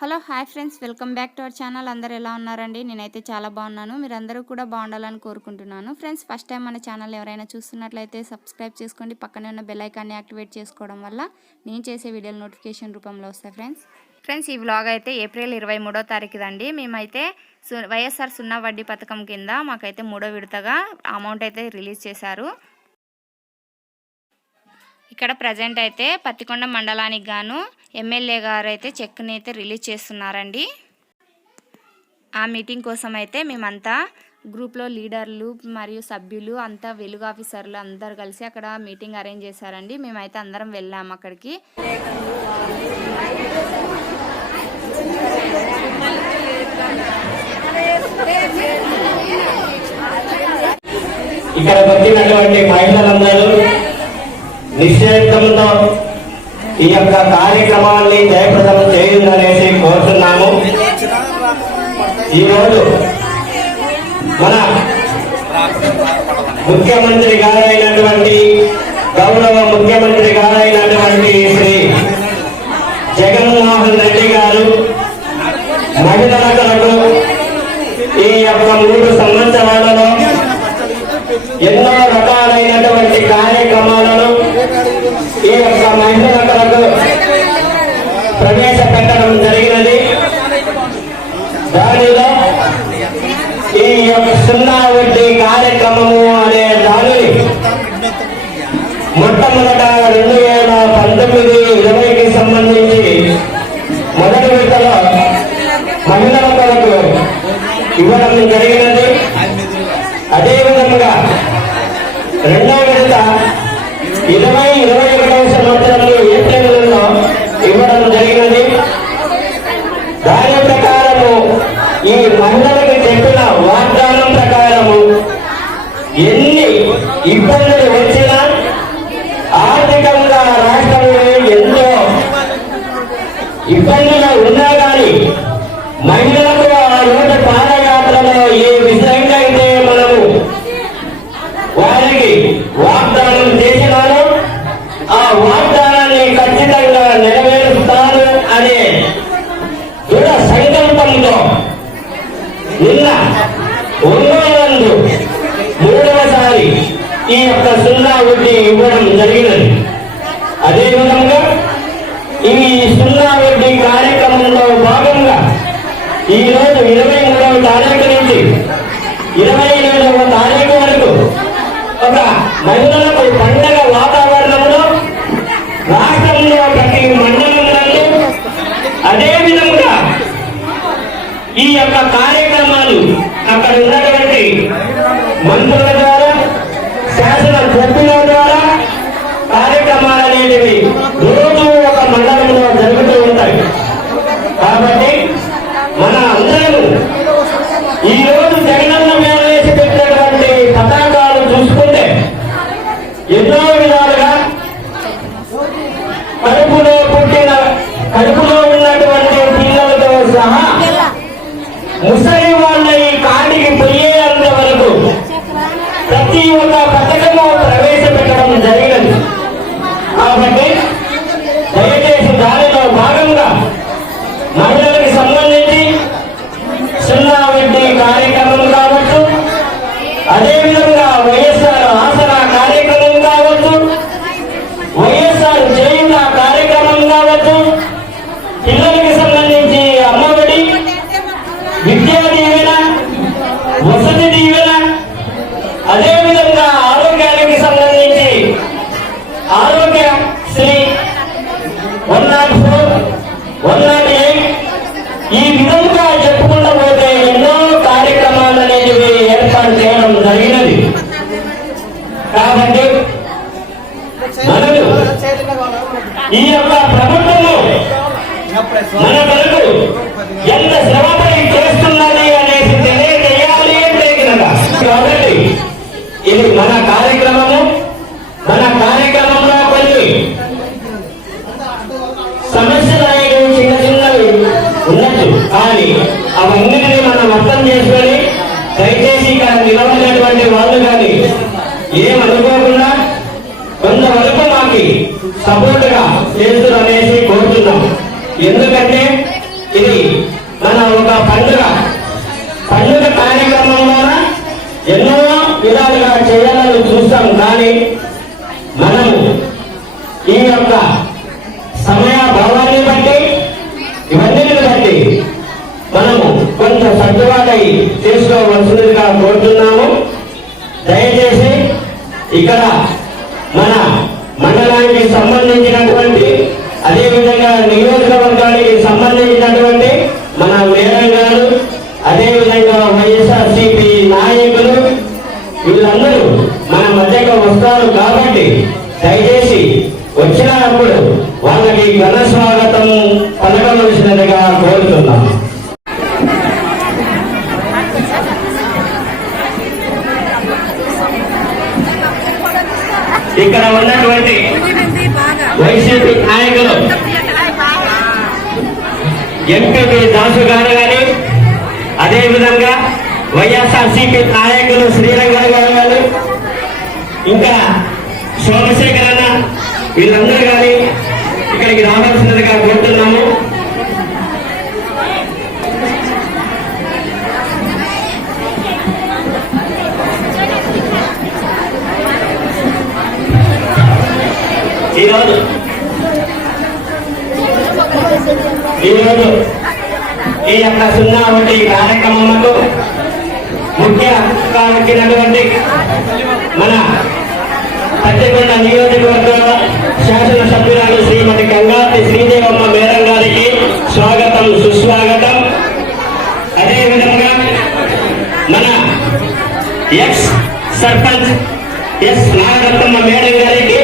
Hello hi friends, welcome back to our channel. అందరూ ఎలా ఉన్నారండి? నేనైతే చాలా బాగున్నాను. మీరందరూ కూడా బాగుండాలని కోరుకుంటున్నాను. ఫ్రెండ్స్, ఫస్ట్ టైం మన ఛానల్ ఎవరైనా చూస్తున్నట్లయితే సబ్స్క్రైబ్ చేసుకోండి. పక్కనే ఉన్న బెల్ ఐకాన్ని యాక్టివేట్ చేసుకోవడం వల్ల నేను చేసే వీడియోలు నోటిఫికేషన్ రూపంలో వస్తాయి. ఫ్రెండ్స్ ఈ వ్లాగ్ అయితే ఏప్రిల్ 23వ తారీఖుదండి. మేమైతే వైఎస్ఆర్ సున్నా వడ్డీ పథకం కింద మాకైతే 3వ విడతగా అమౌంట్ అయితే రిలీజ్ చేశారు. ఇక్కడ ప్రజెంట్ అయితే పత్తికొండ మండలానికి గాను ఎమ్మెల్యే గారు అయితే చెక్ని అయితే రిలీజ్ చేస్తున్నారండి. ఆ మీటింగ్ కోసం అయితే మేమంతా గ్రూప్లో లీడర్లు మరియు సభ్యులు అంతా వెలుగు ఆఫీసర్లు అందరు కలిసి అక్కడ మీటింగ్ అరేంజ్ చేశారండి. మేమైతే అందరం వెళ్ళాము అక్కడికి. ఇక్కడ వచ్చినటువంటి మహిళలందరూ నిశ్చయంతో ఈ యొక్క కార్యక్రమాన్ని జయప్రదం చేయాలనేసి కోరుతున్నాము. ఈరోజు మన ముఖ్యమంత్రి గారైనటువంటి గౌరవ ముఖ్యమంత్రి గారైనటువంటి శ్రీ జగన్మోహన్ రెడ్డి గారు మహిళల కొరకు ఈ యొక్క 3 సంవత్సరాలలో ఎన్నో రకాలైనటువంటి కార్యక్రమాలను ఈ యొక్క మహిళల కొరకు ప్రవేశపెట్టడం జరిగినది. దానిలో ఈ యొక్క సున్నా వడ్డీ కార్యక్రమము అనే దానిని మొట్టమొదట 2019-20కి సంబంధించి మొదటి విడతలో మహిళల కొరకు ఇవ్వడం జరిగినది. అదేవిధంగా రెండవ విడత 2021వ సంవత్సరంలో ఏప్రిల్లో ఇవ్వడం జరిగినది. దాని ప్రకారము ఈ మహిళలకు చెప్పిన వాగ్దానం ప్రకారము ఎన్ని ఇబ్బందులు వచ్చినా ఆర్థికంగా రాష్ట్రంలో ఎంతో ఇబ్బందులు ఉన్నా కానీ మహిళలకు ఆ రోజు పాదయాత్రలో ఏ విధంగా అయితే మనము వారికి వాగ్దానం చేసినాను ఆ వాగ్దానాన్ని ఖచ్చితంగా నెరవేరుస్తాను అనే దృఢ సంకల్పంతో నిన్న ఒంగోలు 3వసారి ఈ యొక్క సున్నా వడ్డీ ఇవ్వడం జరిగినది. అదేవిధంగా ఈ సున్నా వడ్డీ కార్యక్రమంలో భాగంగా ఈరోజు 23వ తారీఖు నుంచి 28వ తారీఖు వరకు ఒక మహిళలకు పండగ వాతావరణంలో రాష్ట్రంలో ప్రతి మండలంలో అదేవిధంగా ఈ యొక్క కార్యక్రమాలు అక్కడ ఉన్నటువంటి మంత్రుల ద్వారా శాసన సభ్యుల ద్వారా కార్యక్రమాలు అనేటివి రోజు ఒక మండలంలో జరుగుతూ ఉంటాయి. కాబట్టి మన అందరూ ఈరోజు జగనన్న ప్రవేశపెట్టినటువంటి పతాకాలు చూసుకుంటే ఎన్నో విధాలుగా కడుపులో ఉన్నటువంటి పిల్లలతో సహా ముసలి వాళ్ళ ఈ కాటికి పోయేంత వరకు ప్రతి ఒక్క పథకము ప్రవేశపెట్టడం జరిగినది. కాబట్టి దయచేసి దానిలో భాగంగా మహిళలకు సంబంధించి సున్నా వడ్డీ కార్యక్రమం కావచ్చు, అదేవిధంగా వైఎస్ఆర్ ఆసరా కార్యక్రమం కావచ్చు, వైఎస్ఆర్ చేయుత కార్యక్రమం కావచ్చు, పిల్లలకి సంబంధించి అమ్మఒడి, విద్యా దీవెన, వసతి దీవెన, అదేవిధంగా ఆరోగ్యానికి సంబంధించి ఆరోగ్య శ్రీ 104, 108 ఈ విధంగా చెప్పుకుంటూ పోతే ఎన్నో కార్యక్రమాలు అనేవి ఏర్పాటు చేయడం జరిగినది. కాబట్టి మనకు ఈ యొక్క ప్రభుత్వము మన కొరకు ఎంత శ్రమపడి చేస్తున్నది అనేసి తెలియజేయాలి అంటే కాబట్టి ఇది మన కార్యక్రమము. మన కార్యక్రమంలో కొన్ని సమస్యలు అనేవి చిన్న చిన్నవి ఉన్నట్టు కానీ అవన్నిటినీ మనం అర్థం చేసుకొని దయచేసి ఇక్కడ నిలబడినటువంటి వాళ్ళు కానీ ఏమనుకోకుండా కొంతవరకు మాకు సపోర్ట్ గా చేస్తున్నారు అనేసి కోరుతున్నాం. ఎందుకంటే ఇది మన ఒక పండుగ కార్యక్రమంలో ఎన్నో విధాలుగా చేయాలని చూస్తాం. కానీ మనం ఈ యొక్క సమయాభావాన్ని బట్టి ఇవన్నిటిని బట్టి మనము కొంచెం సర్దుబాటై చేసుకోవలసిందిగా కోరుతున్నాము. దయచేసి ఇక్కడ మన మండలానికి సంబంధించినటువంటి అదేవిధంగా నియోజకవర్గానికి సంబంధించినటువంటి మన మేడం గారు, అదేవిధంగా వైఎస్ఆర్సీపీ నాయకులు వీళ్ళందరూ మన మధ్యకు వస్తారు. కాబట్టి దయచేసి వచ్చినప్పుడు వాళ్ళకి ఘన స్వాగతం పలకవలసినదిగా కోరుతున్నాం. ఇక్కడ ఉన్నటువంటి వైసీపీ నాయకులు ఎంపీ దాసు గారు కానీ, అదేవిధంగా వైఎస్ఆర్సీపీ నాయకులు శ్రీరంగన్ గారు కానీ, ఇంకా సోమశేఖర్ అన్న వీళ్ళందరూ కానీ ఇక్కడికి రావాల్సినదిగా కోరుతున్నాము. ఈరోజు ఈ యొక్క 01 కార్యక్రమంలో ముఖ్య కారకులైనటువంటి మన పత్తికొండ నియోజకవర్గ శాసనసభ్యురాలు శ్రీమతి గంగాతి శ్రీదేవమ్మ మేడం గారికి స్వాగతం, సుస్వాగతం. అదేవిధంగా మన ex sarpanch S Nagarathnamma madam గారికి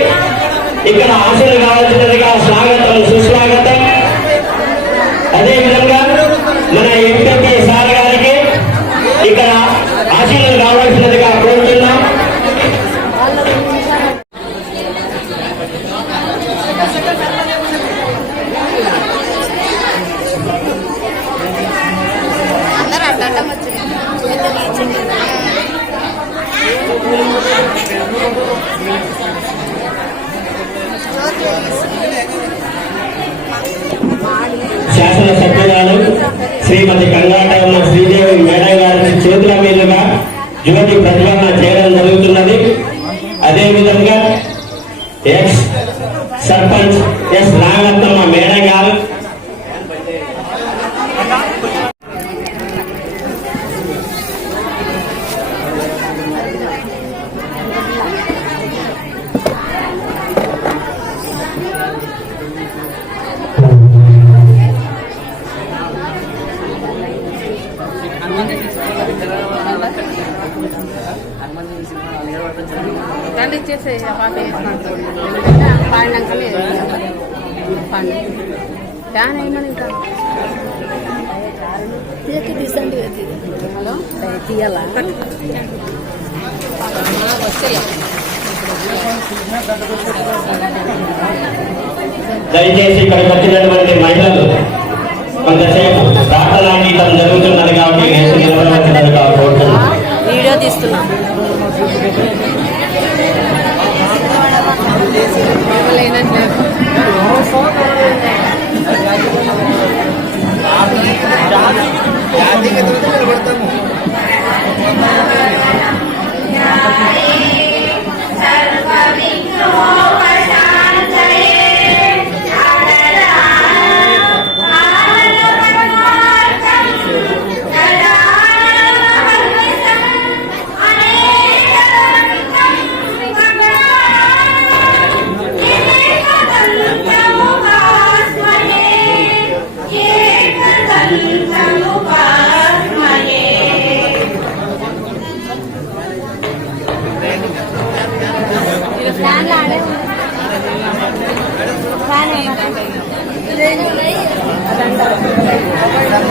ఇక్కడ ఆశలు కావాల్సినదిగా స్వాగతం, సుస్వాగతం. అదేవిధంగా మన ఎంపీ సార్ గారికి ఇక్కడ ఆశీర్వాదం కావాల్సినదిగా కోరుతున్నాం. శాసనసభ్యురాలు శ్రీమతి గంగాటమ్మ శ్రీదేవి మేడం గారి చేతుల మీదుగా యువతి ప్రతిభటన చేయడం జరుగుతున్నది. అదేవిధంగా ex sarpanch S Nagarathnamma madam garu, దండ ఇచ్చేసి పాట పాడినాకనే పండు ఫ్యాన్ అయ్యమని ఇంకా తీసండి. హలో తీయాలా వచ్చాయా? దయచేసి ఇక్కడికి వచ్చినటువంటి మహిళలు కొంతసేపు ప్రార్థనా గీతం జరుగుతున్నది కాబట్టి నిలబడవలసినదిగా కోరుతున్నాం. వీడియో తీస్తున్నా.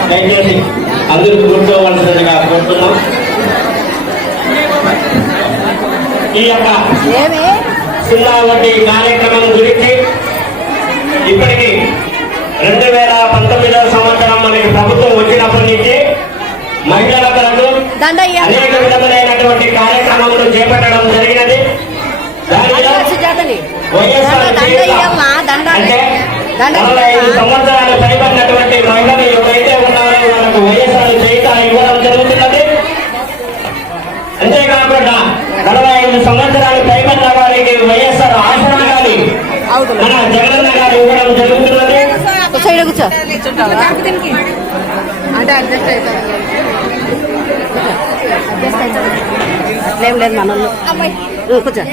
దయచేసి అందరూ కూర్చోవలసిందిగా కోరుతున్నాం. ఈ యొక్క 01 కార్యక్రమం గురించి ఇప్పటికీ 2019వ సంవత్సరం మనకి ప్రభుత్వం వచ్చినప్పటి నుంచి మహిళల కొరకు అనేక విధములైనటువంటి కార్యక్రమాలను చేపట్టడం జరిగినది. దానిలో వైఎస్ఆర్ అంటే 45 సంవత్సరాలు పైబడినటువంటి మహిళల యొక్క కూర్చుంటావా అంటే అడ్జస్ట్ అవుతారు అట్లేం లేదు మనల్ని కూర్చో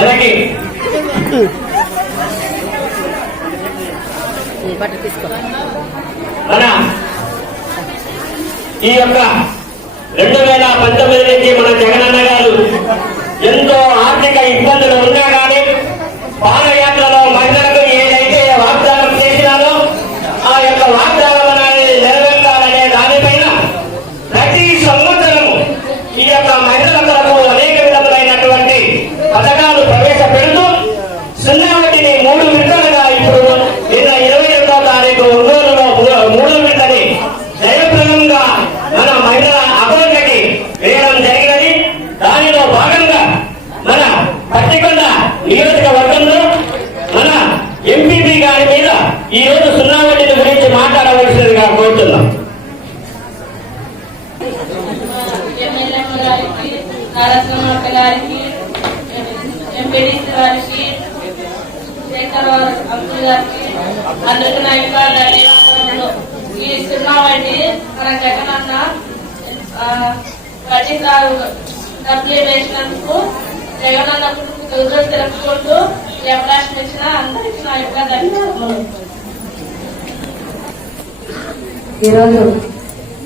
అలాగే బట్ట తీసుకో మన ఈ యొక్క 2019 నుంచి మన జగనన్న గారు ఎంతో ఆర్థిక ఇబ్బందులు ఉన్నా కానీ పాదయాత్రలో మహిళలకు ఏదైతే వాగ్దానం చేసినారో ఆ యొక్క వాగ్దానం అనేది నెరవేర్చాలనే దానిపైన ప్రతి సంవత్సరము ఈ యొక్క మహిళల కొరకు అనేక విధములైనటువంటి పథకాలు ప్రవేశపెడుతూ సున్నా వడ్డీని 3 విడతలుగా ఇప్పుడు నిన్న 22వ తారీఖు ఒంగోలులో 3వ విడతని జయప్రదంగా మన మహిళల అకౌంట్లకి వేయడం జరిగినది. దానిలో భాగంగా మన పట్టికొండ నియోజకవర్గంలో మన ఎంపీపీ గారి మీద ఈ రోజు సున్నా వడ్డీల గురించి మాట్లాడవలసిందిగా కోరుతున్నాం. గారికి ఎంపీడీసీ వారికి శేఖర్ అంకుల్ గారికి అందరికీ నా యొక్క ధన్యవాదాలు. ఈ సున్నా వడ్డీ మన జగనన్న వడ్డీ డబ్బులు వేసినందుకు జగనన్న కుటుంబ తెలుపుకుంటూ ఈ అవకాశం ఇచ్చిన అందరికీ నా యొక్క ధన్యవాదాలు. ఈరోజు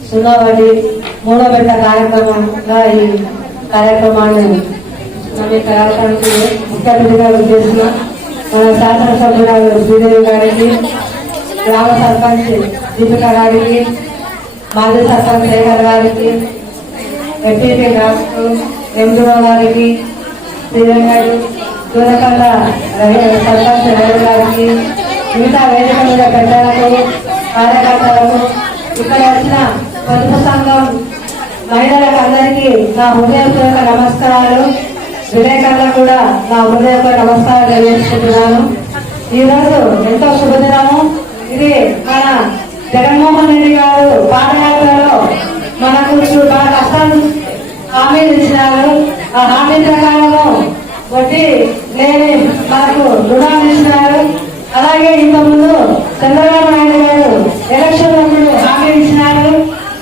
సున్నా వడ్డీ 3వ విడత కార్యక్రమంగా ఈ కార్యక్రమాన్ని కార్యక్రమానికి ముఖ్య అతిథిగా చేసిన మన శాసనసభ్యురాలు శ్రీదేవి గారికి, గ్రామ సర్పంచ్ దీపిక గారికి, మాజీ సర్పంచ్ శేఖర్ గారికి, ఎంపీపీ గారు ఎంపీఓ గారికి, శ్రీదేవి గారు, దూరకొండ సర్పంచ్ రవి గారికి, మిగతా వేదిక మీద పెద్దలకు, కార్యకర్తలకు, ఇక్కడ వచ్చిన పొదుపు సంఘం మహిళలకు అందరికీ నా హృదయపూర్వక నమస్కారాలు. విలేకరులకు కూడా నా హృదయపూర్వక నమస్కారాలు తెలియజేసుకుంటున్నాను. ఈరోజు ఎంతో శుభదినము. ఇది మన జగన్మోహన్ రెడ్డి గారు పాదయాత్రలో మనకు మన కష్టాలు హామీలు ఇచ్చినారు. ఆ హామీ ప్రకారము వడ్డీ లేని మనకు రుణాలు ఇచ్చినారు. అలాగే ఇంతకుముందు చంద్రబాబు నాయుడు గారు ఎలక్షన్ హామీ ఇచ్చినారు,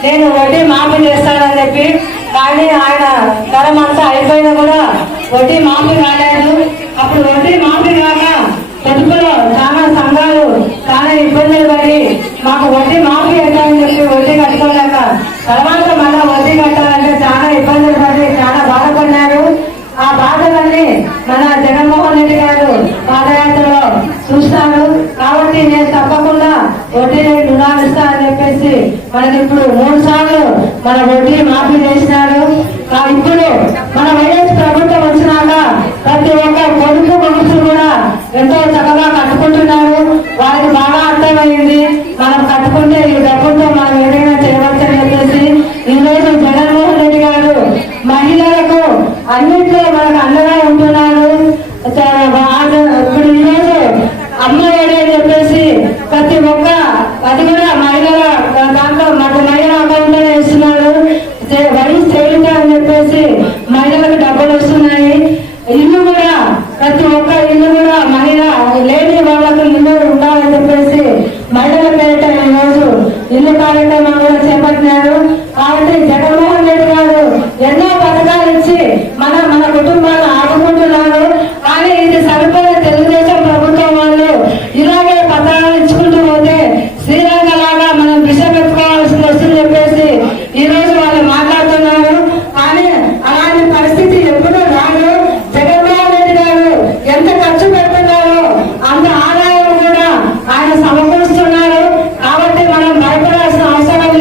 నేను వడ్డీ మాఫీ చేస్తానని చెప్పి. కానీ ఆయన తరం అంతా అయిపోయినా కూడా వడ్డీ మాఫీ కాలేదు. అప్పుడు వడ్డీ మాఫీ కాక పొదుపులో చాలా సంఘాలు చాలా ఇబ్బందులు పడి మాకు వడ్డీ మాఫీ అవుతామని చెప్పి వడ్డీ కట్టుకోలేక తర్వాత మళ్ళా వడ్డీ కట్టాలంటే చాలా ఇబ్బందులు పడి చాలా బాధపడినారు. ఆ బాధలన్నీ మన జగన్మోహన్ రెడ్డి గారు పాదయాత్రలో చూస్తారు. కాబట్టి నేను తప్పకుండా వడ్డీ రుణాలు ఇస్తానని చెప్పేసి మనకి ఇప్పుడు 3 సార్లు మన వడ్డీ మాఫీ చేసినారు. ఇప్పుడు మన వైఎస్ ప్రభుత్వం వచ్చినాక ప్రతి ఒక్క పొదుపు మనుషులు కూడా ఎంతో చక్కగా కట్టుకుంటున్నారు. వాళ్ళకి బాగా అర్థమైంది మనం కట్టుకుంటే ఈ డబ్బుతో మనం ఏదైనా చేయవచ్చని చెప్పేసి ఈ రోజు జగన్మోహన్ రెడ్డి గారు మహిళలకు అన్నింటిలో మనకు అండగా ఉంటున్నారు. ఇప్పుడు ఈరోజు అమ్మాయి అని చెప్పేసి ప్రతి ఒక్క అది కూడా మహిళల దాంట్లో మహిళల అకౌంట్ లో ఇస్తున్నారు. వయసు చేయుట అని చెప్పేసి మహిళలకు డబ్బులు వస్తున్నాయి. ఇల్లు కూడా ప్రతి ఒక్క ఇల్లు కూడా మహిళ లేని వాళ్ళకు ఇల్లు ఉండాలని చెప్పేసి మహిళల పేరిట ఈ రోజు ఇల్లు కార్యక్రమం కూడా చేపట్టినారు. కాబట్టి జగన్మోహన్ రెడ్డి గారు ఎన్నో పథకాలు ఇచ్చి మన కుటుంబాలను ఆదుకుంటున్నారు. కానీ ఇది సరిపోయే తెలుగుదేశం ప్రభుత్వం వాళ్ళు ఇలాగే పథకాలు ఇచ్చుకుంటూ పోతే శ్రీలంక లాగా మనం విషయం పెట్టుకోవాల్సి వస్తుంది చెప్పేసి ఈ రోజు వాళ్ళు మాట్లాడుతున్నారు. కానీ అలాంటి పరిస్థితి ఎప్పుడూ రాదు. జగన్మోహన్ రెడ్డి గారు ఎంత ఖర్చు పెడుతున్నారో అంత ఆదాయం కూడా ఆయన సమకూరుస్తున్నారు. కాబట్టి మనం భయపడాల్సిన అవసరం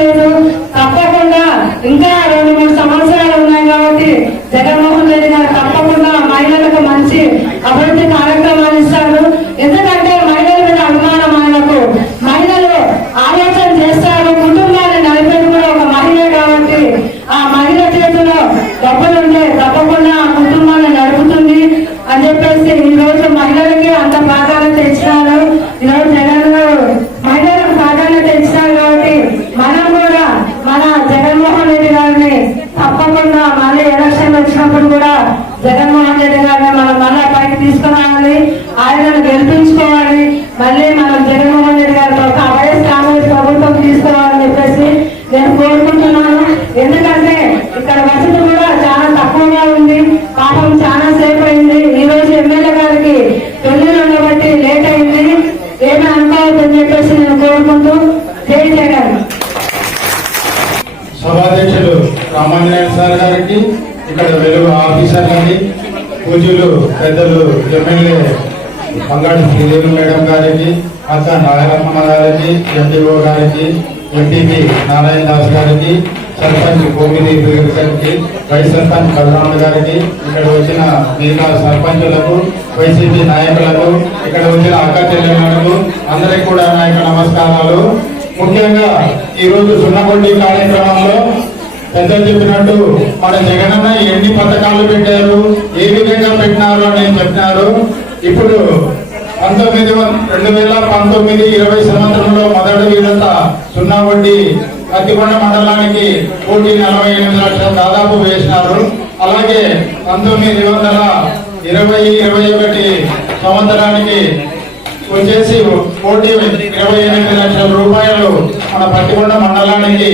రామాంజనేయ సార్ గారికి, ఇక్కడ వెలుగు ఆఫీసర్ గారి, పూజలు పెద్దలు ఎమ్మెల్యే బంగాళి శ్రీదేవి మేడం గారికి, అక్క నారాయణమ్మ గారికి, ఎండిఓ గారికి, ఎంపీపీ నారాయణ దాస్ గారికి, సర్పంచ్ కోమిది గారికి, వైస్ సర్పంచ్ బలరాముడు గారికి, ఇక్కడ వచ్చిన మిగతా సర్పంచులకు, వైసీపీ నాయకులకు, ఇక్కడ వచ్చిన అక్క చెల్లెలకు అందరికి కూడా నా యొక్క నమస్కారాలు. ముఖ్యంగా ఈ రోజు సున్నగొండి కార్యక్రమంలో పెద్దలు చెప్పినట్టు మన జగనన్న ఎన్ని పథకాలు పెట్టారు, ఏ విధంగా పెట్టినారు అని చెప్పినారు. ఇప్పుడు 2019-20 సంవత్సరంలో మొదటి విడత సున్నగొండి పత్తికొండ మండలానికి 148 లక్షలు దాదాపు వేసినారు. అలాగే 1920-21 సంవత్సరానికి వచ్చేసి 128 లక్షల రూపాయలు మన పత్తికొండ మండలానికి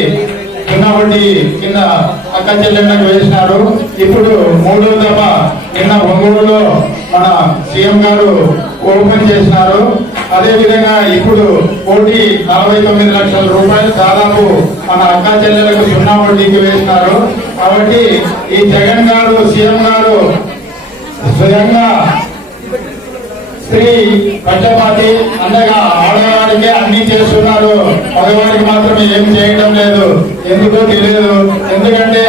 సున్నగొండి కింద అక్క చెల్లెళ్ళకు వేసినారు. ఇప్పుడు 3వ దఫ నిన్న ఒంగోలులో మన సీఎం గారు ఓపెన్ చేసినారు. అదే విధంగా ఇప్పుడు 149 లక్షల రూపాయలు దాదాపు మన అక్క చెల్లెలకు సున్నగొండికి వేసినారు. కాబట్టి ఈ జగన్ గారు సీఎం గారు స్వయంగా స్త్రీ పక్షపాతి అందగా ఆడవారికి అన్ని చేస్తున్నారు, మగవారికి మాత్రం ఏం చేయడం లేదు. ఎందుకో తెలియదు. ఎందుకంటే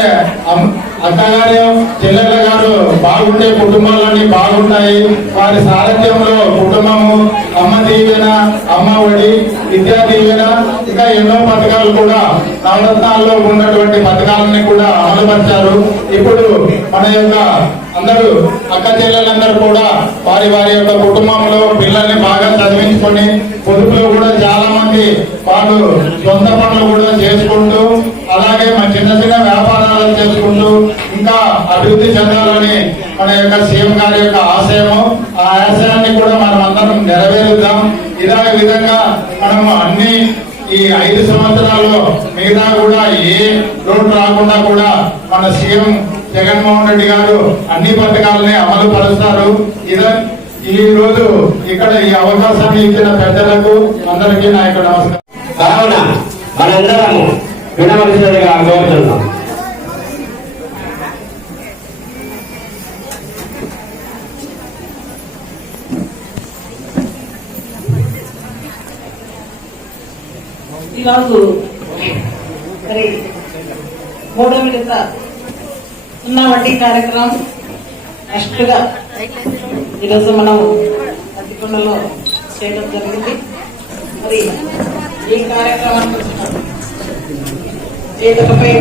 అత్తగారు చెల్లెల గారు బాగుంటే కుటుంబాలన్నీ బాగుంటాయి. వారి సారథ్యంలో కుటుంబము, అమ్మ దీవెన, అమ్మ ఒడి, విద్యా దీవెన, ఇంకా ఎన్నో పథకాలు కూడా నవరత్నాల్లో ఉన్నటువంటి పథకాలని కూడా అమలుపరిచారు. ఇప్పుడు మన యొక్క అందరూ అక్క చెల్లెలందరూ కూడా వారి వారి యొక్క కుటుంబంలో పిల్లల్ని బాగా చదివించుకొని పొదుపులో కూడా చాలా మంది వాళ్ళు సొంత పనులు కూడా చేసుకుంటూ, అలాగే మన చిన్న చిన్న వ్యాపారాలు చేసుకుంటూ ఇంకా అభివృద్ధి చెందాలని మన యొక్క సీఎం గారి యొక్క ఆశయము. ఆ ఆశయాన్ని కూడా మనం అందరం నెరవేరుద్దాం. ఇదే విధంగా మనము అన్ని ఈ 5 సంవత్సరాల్లో మిగతా కూడా ఏ లోటు రాకుండా కూడా మన సీఎం జగన్మోహన్ రెడ్డి గారు అన్ని పథకాలని అమలు పరుస్తారు. ఈ రోజు ఇక్కడ ఈ అవకాశాన్ని ఇచ్చిన పెద్దలకు అందరికీ నా యొక్క నమస్కారం. కావున మనందరము వినవలసినదిగా కోరుతున్నాం. ఈరోజు మరి 3వ విడత సున్నగొండి కార్యక్రమం నెక్స్ట్ గా ఈరోజు మనం పత్తికొండలో చేయడం జరిగింది. మరి ఈ కార్యక్రమానికి వేదికపై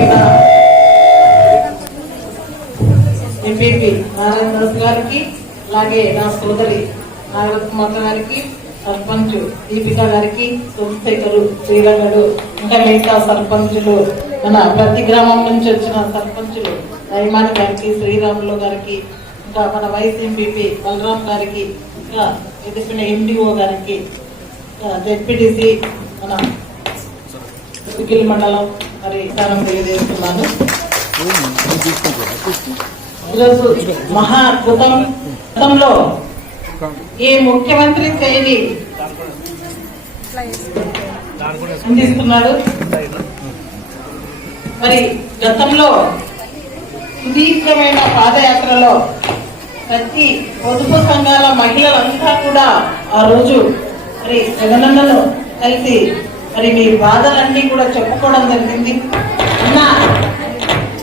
ఎంపీపీ నారాయణ దాస్ గారికి, అలాగే నా సోదరి నాగరత్న గారికి, సర్పంచ్ దీపిక గారికి, సోమశేఖరు శ్రీరంగడు, ఇంకా మిగతా సర్పంచులు, మన ప్రతి గ్రామం నుంచి వచ్చిన సర్పంచులు రైమాన్ గారికి, శ్రీరాములు గారికి, ఇంకా మన వైస్ ఎంపీపీ బలరాం గారికి, ఇంకా ఎదిపిన ఎండిఓ గారికి, జెడ్పీటీసీ మన సుగిల్ మండలం మరి దానం తెలియజేస్తున్నాను. ఈరోజు మహా అద్భుతంలో ఏ ముఖ్యమంత్రి చేయని అందిస్తున్నాడు. మరి గతంలో సుదీర్ఘమైన పాదయాత్రలో ప్రతి పొదుపు సంఘాల మహిళలంతా కూడా ఆ రోజు మరి జగనన్నను కలిసి మరి మీ బాధలన్నీ కూడా చెప్పుకోవడం జరిగింది. అన్న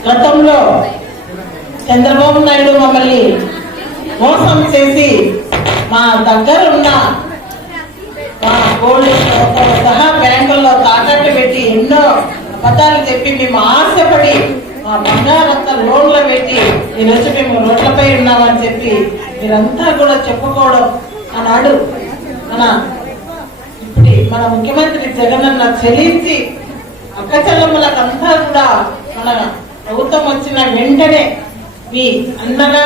గతంలో చంద్రబాబు నాయుడు మమ్మల్ని మోసం చేసి మా దగ్గర ఉన్న మా గోల్డ్ సహా బ్యాంకుల్లో తాకట్టు పెట్టి ఎన్నో అబద్ధాలు చెప్పి మేము ఆశపడి మా బంగారంతా లోన్లు పెట్టి ఈరోజు మేము రోడ్లపై ఉన్నామని చెప్పి మీరంతా కూడా చెప్పుకోవడం ఆనాడు మన ముఖ్యమంత్రి జగనన్న చెల్లించి అక్క చెల్లెమ్మలకంతా కూడా మన ప్రభుత్వం వచ్చిన వెంటనే మీ అన్నగా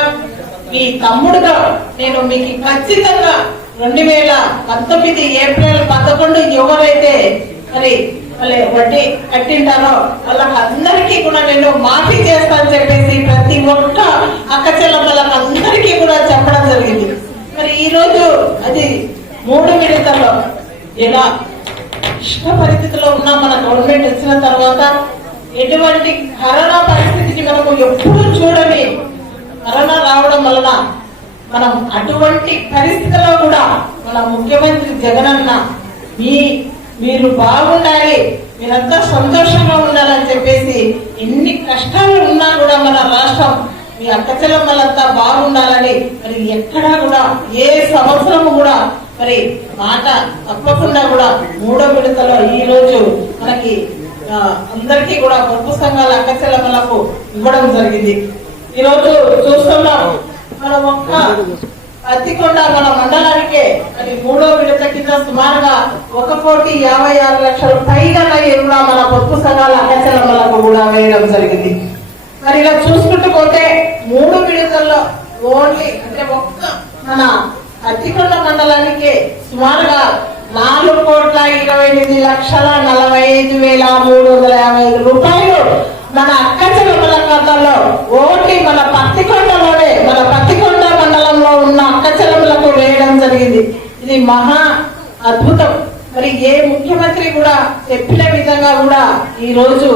మీ తమ్ముడుగా నేను మీకు ఖచ్చితంగా 2019 ఏప్రిల్ 11 ఎవరైతే మరి వడ్డీ కట్టింటారో వాళ్ళకి అందరికీ కూడా నేను మాఫీ చేస్తానని చెప్పేసి ప్రతి ఒక్క అక్క చెల్లెమ్మలకు అందరికీ కూడా చెప్పడం జరిగింది. మరి ఈ రోజు అది 3 విడతల్లో ఎలా ఇష్ట పరిస్థితిలో ఉన్న మన గవర్నమెంట్ వచ్చిన తర్వాత ఎటువంటి కరోనా పరిస్థితికి మనము ఎప్పుడు చూడని కరోనా రావడం వలన మనం అటువంటి పరిస్థితుల్లో కూడా మన ముఖ్యమంత్రి జగనన్న మీరు బాగుండాలి, మీరంతా సంతోషంగా ఉండాలని చెప్పేసి ఎన్ని కష్టాలు ఉన్నా కూడా మన రాష్ట్రం మీ అక్కచెల్లమ్మలంతా బాగుండాలని మరి ఎక్కడా కూడా ఏ సంవత్సరము కూడా మరి మాట తప్పకుండా కూడా 3వ విడతలో ఈ రోజు మనకి అందరికీ కూడా పొదుపు సంఘాల అక్కచెల్లమ్మలకు ఇవ్వడం జరిగింది. ఈ రోజు చూస్తున్నాం మనం ఒక్క పత్తికొండ మన మండలానికే మరి 3వ విడత కింద సుమారుగా 1,56,00,000 పైగా కూడా మన పొదుపు సంఘాల అక్కచెల్లమ్మలకు కూడా వేయడం జరిగింది. మరి ఇలా చూసుకుంటూ పోతే 3 విడతల్లో ఓన్లీ అంటే ఒక్క మన పత్తికొండ మండలానికి సుమారుగా 4,28,45,355 రూపాయలు మన అక్కచెల్లెమ్మల ఖాతాలో ఓన్లీ మన పత్తికొండలోనే మన పత్తికొండ మండలంలో ఉన్న అక్కచెల్లెమ్మలకు వేయడం జరిగింది. ఇది మహా అద్భుతం. మరి ఏ ముఖ్యమంత్రి కూడా చెప్పిన విధంగా కూడా ఈ రోజు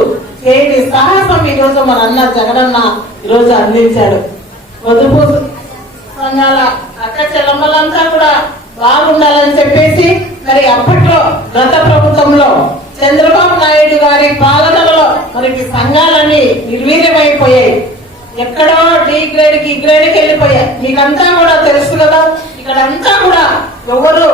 చేయని సాహసం ఈ రోజు మన అన్న జగనన్న ఈ రోజు అందించాడు. పొదుపు సంఘాల అక్క చెల్లమ్మలంతా కూడా బాగుండాలని చెప్పేసి మరి అప్పట్లో గత ప్రభుత్వంలో చంద్రబాబు నాయుడు గారి పాలనలో మనకి సంఘాలన్నీ నిర్వీర్యమైపోయాయి. ఎక్కడో డి గ్రేడ్ కి గ్రేడ్కి వెళ్ళిపోయాయి. మీకంతా కూడా తెలుసు కదా. ఇక్కడంతా కూడా ఎవరు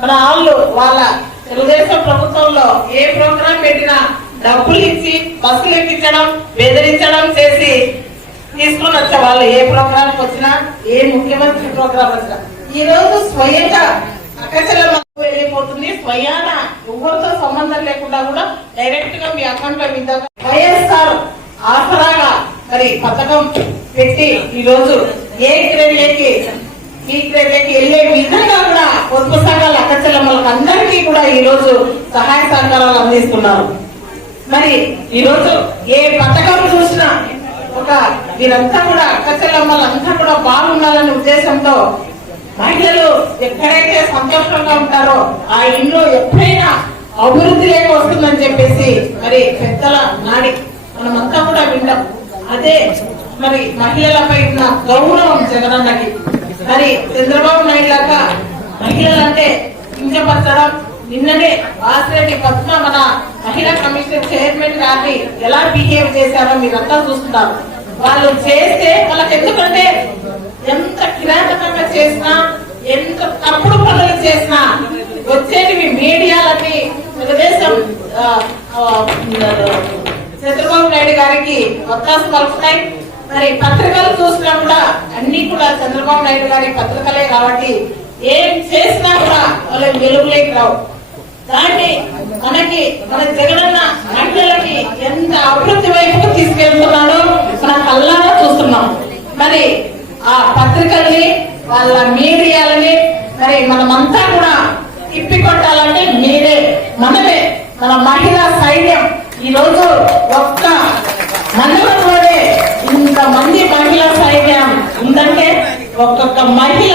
మన వాళ్ళు వాళ్ళ తెలుగుదేశం ప్రభుత్వంలో ఏ ప్రోగ్రాం పెట్టినా డబ్బులు ఇచ్చి బస్సులు ఎక్కించడం, బెదిరించడం చేసి తీసుకుని వచ్చే వాళ్ళు. ఏ ప్రోగ్రాం వచ్చినా, ఏ ముఖ్యమంత్రి ప్రోగ్రాం వచ్చినా ఈ రోజు స్వయంగా అక్కచెల్లెమ్మకు వెళ్ళిపోతుంది. స్వయాన ఎవరితో సంబంధం లేకుండా కూడా డైరెక్ట్ గా మీ అకౌంట్ లో విధంగా వైఎస్ఆర్ ఆసరాగా మరి పథకం పెట్టి ఈ రోజు ఏ గ్రేడ్లకి ఈ గ్రేడ్లకి వెళ్లే విధంగా కూడా పొదుపు సంఘాల అక్కచెల్లెమ్మలకు అందరికీ కూడా ఈ రోజు సహాయ సహకారాలు అందిస్తున్నారు. మరి ఈ రోజు ఏ పథకం చూసినా ఒక వీరంతా కూడా అక్కచెల్లెమ్మలంతా కూడా బాగుండాలనే ఉద్దేశంతో మహిళలు ఎక్కడైతే సంతోషంగా ఉంటారో ఆ ఇంట్లో ఎప్పుడైనా అభివృద్ధి లేక వస్తుందని చెప్పేసి మరి పెద్దల నాడి మనమంతా కూడా వింటాం. అదే మరి మహిళలపై ఉన్న గౌరవం జగనన్నకి. మరి చంద్రబాబు నాయుడు లాగా మహిళలంటే కించపరచడం. నిన్ననే వాసిరెడ్డి పద్మ మన మహిళా కమిషన్ చైర్మన్ గారిని ఎలా బిహేవ్ చేశారో మీరంతా చూస్తున్నారు. వాళ్ళు చేస్తే వాళ్ళకి ఎందుకంటే ఎంత కిరాతకంగా చేసినా, ఎంత తప్పుడు పనులు చేసినా వచ్చేటివి మీడియాలన్నీ తెలుగుదేశం చంద్రబాబు నాయుడు గారికి ఒత్తాసు పలుకుతాయి. మరి పత్రికలు చూసినా కూడా అన్ని కూడా చంద్రబాబు నాయుడు గారి పత్రికలే కాబట్టి ఏం చేసినా కూడా వాళ్ళు వెలుగులేకి రావు. దాన్ని మనకి మన జగనన్న మహిళలకి ఎంత అభివృద్ధి వైపుకు తీసుకెళ్తున్నాడో మన కళ్ళారా చూస్తున్నాం. మరి ఆ పత్రికల్ని వాళ్ళ మీడియాలని మరి మనమంతా కూడా తిప్పికొట్టాలంటే మీరే మనమే మన మహిళా సైన్యం. ఈ రోజు ఒక్క మండలంలోనే ఇంతమంది మహిళా సైన్యం ఉందంటే ఒక్కొక్క మహిళ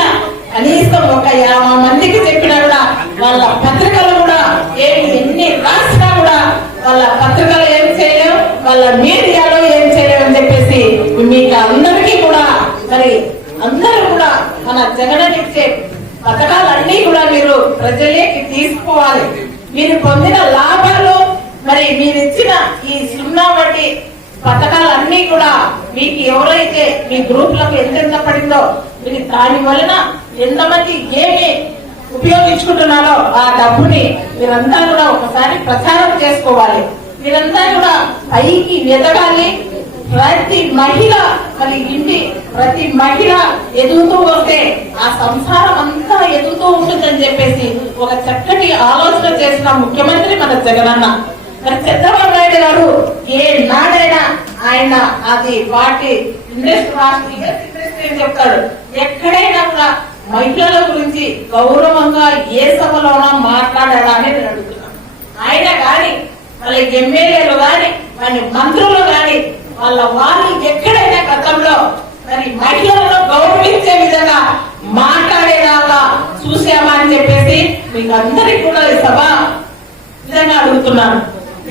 కనీసం ఒక 50 మందికి చెప్పినా కూడా వాళ్ళ పత్రికలు కూడా ఎన్ని రాసినా కూడా వాళ్ళ పత్రికలు ఏం చేయలేవు, వాళ్ళ మీడియాలో ఏం చేయలేవు అని చెప్పేసి మీకు అందరికీ కూడా మరి అందరూ కూడా మన జగనన్న ఇచ్చే పథకాలన్నీ కూడా మీరు ప్రజలకి తీసుకోవాలి. మీరు పొందిన లాభాలు మరి మీరు ఇచ్చిన ఈ 0 వడ్డీ పథకాలన్నీ కూడా మీకు ఎవరైతే మీ గ్రూపులకు ఎంతెంత పడిందో మీరు దాని వలన ఎంతమంది ఏమి ఉపయోగించుకుంటున్నారో ఆ డబ్బుని మీరంతా కూడా ఒకసారి ప్రచారం చేసుకోవాలి. మీరంతా కూడా పైకి ఎదగాలి. ప్రతి మహిళ మరి ఇంటి ప్రతి మహిళ ఎదుగుతూ వస్తే ఆ సంసారం అంతా ఎదుగుతూ ఉంటుందని చెప్పేసి ఒక చక్కటి ఆలోచన చేసిన ముఖ్యమంత్రి మన జగనన్న. మరి చంద్రబాబు నాయుడు గారు ఏ నాడైనా ఆయన అది వాటి ఇండస్ట్రీ అని చెప్తాడు. ఎక్కడైనా కూడా మహిళల గురించి గౌరవంగా ఏ సభలోనా మాట్లాడాడా అని నేను అడుగుతున్నాను. ఆయన గాని వాళ్ళ ఎమ్మెల్యేలు గాని వాళ్ళ మంత్రులు గాని వాళ్ళు ఎక్కడైనా గతంలో మరి మహిళలను గౌరవించే విధంగా మాట్లాడేలాగా చూసామా అని చెప్పేసి మీకు అందరికి కూడా సభ విధంగా అడుగుతున్నాను.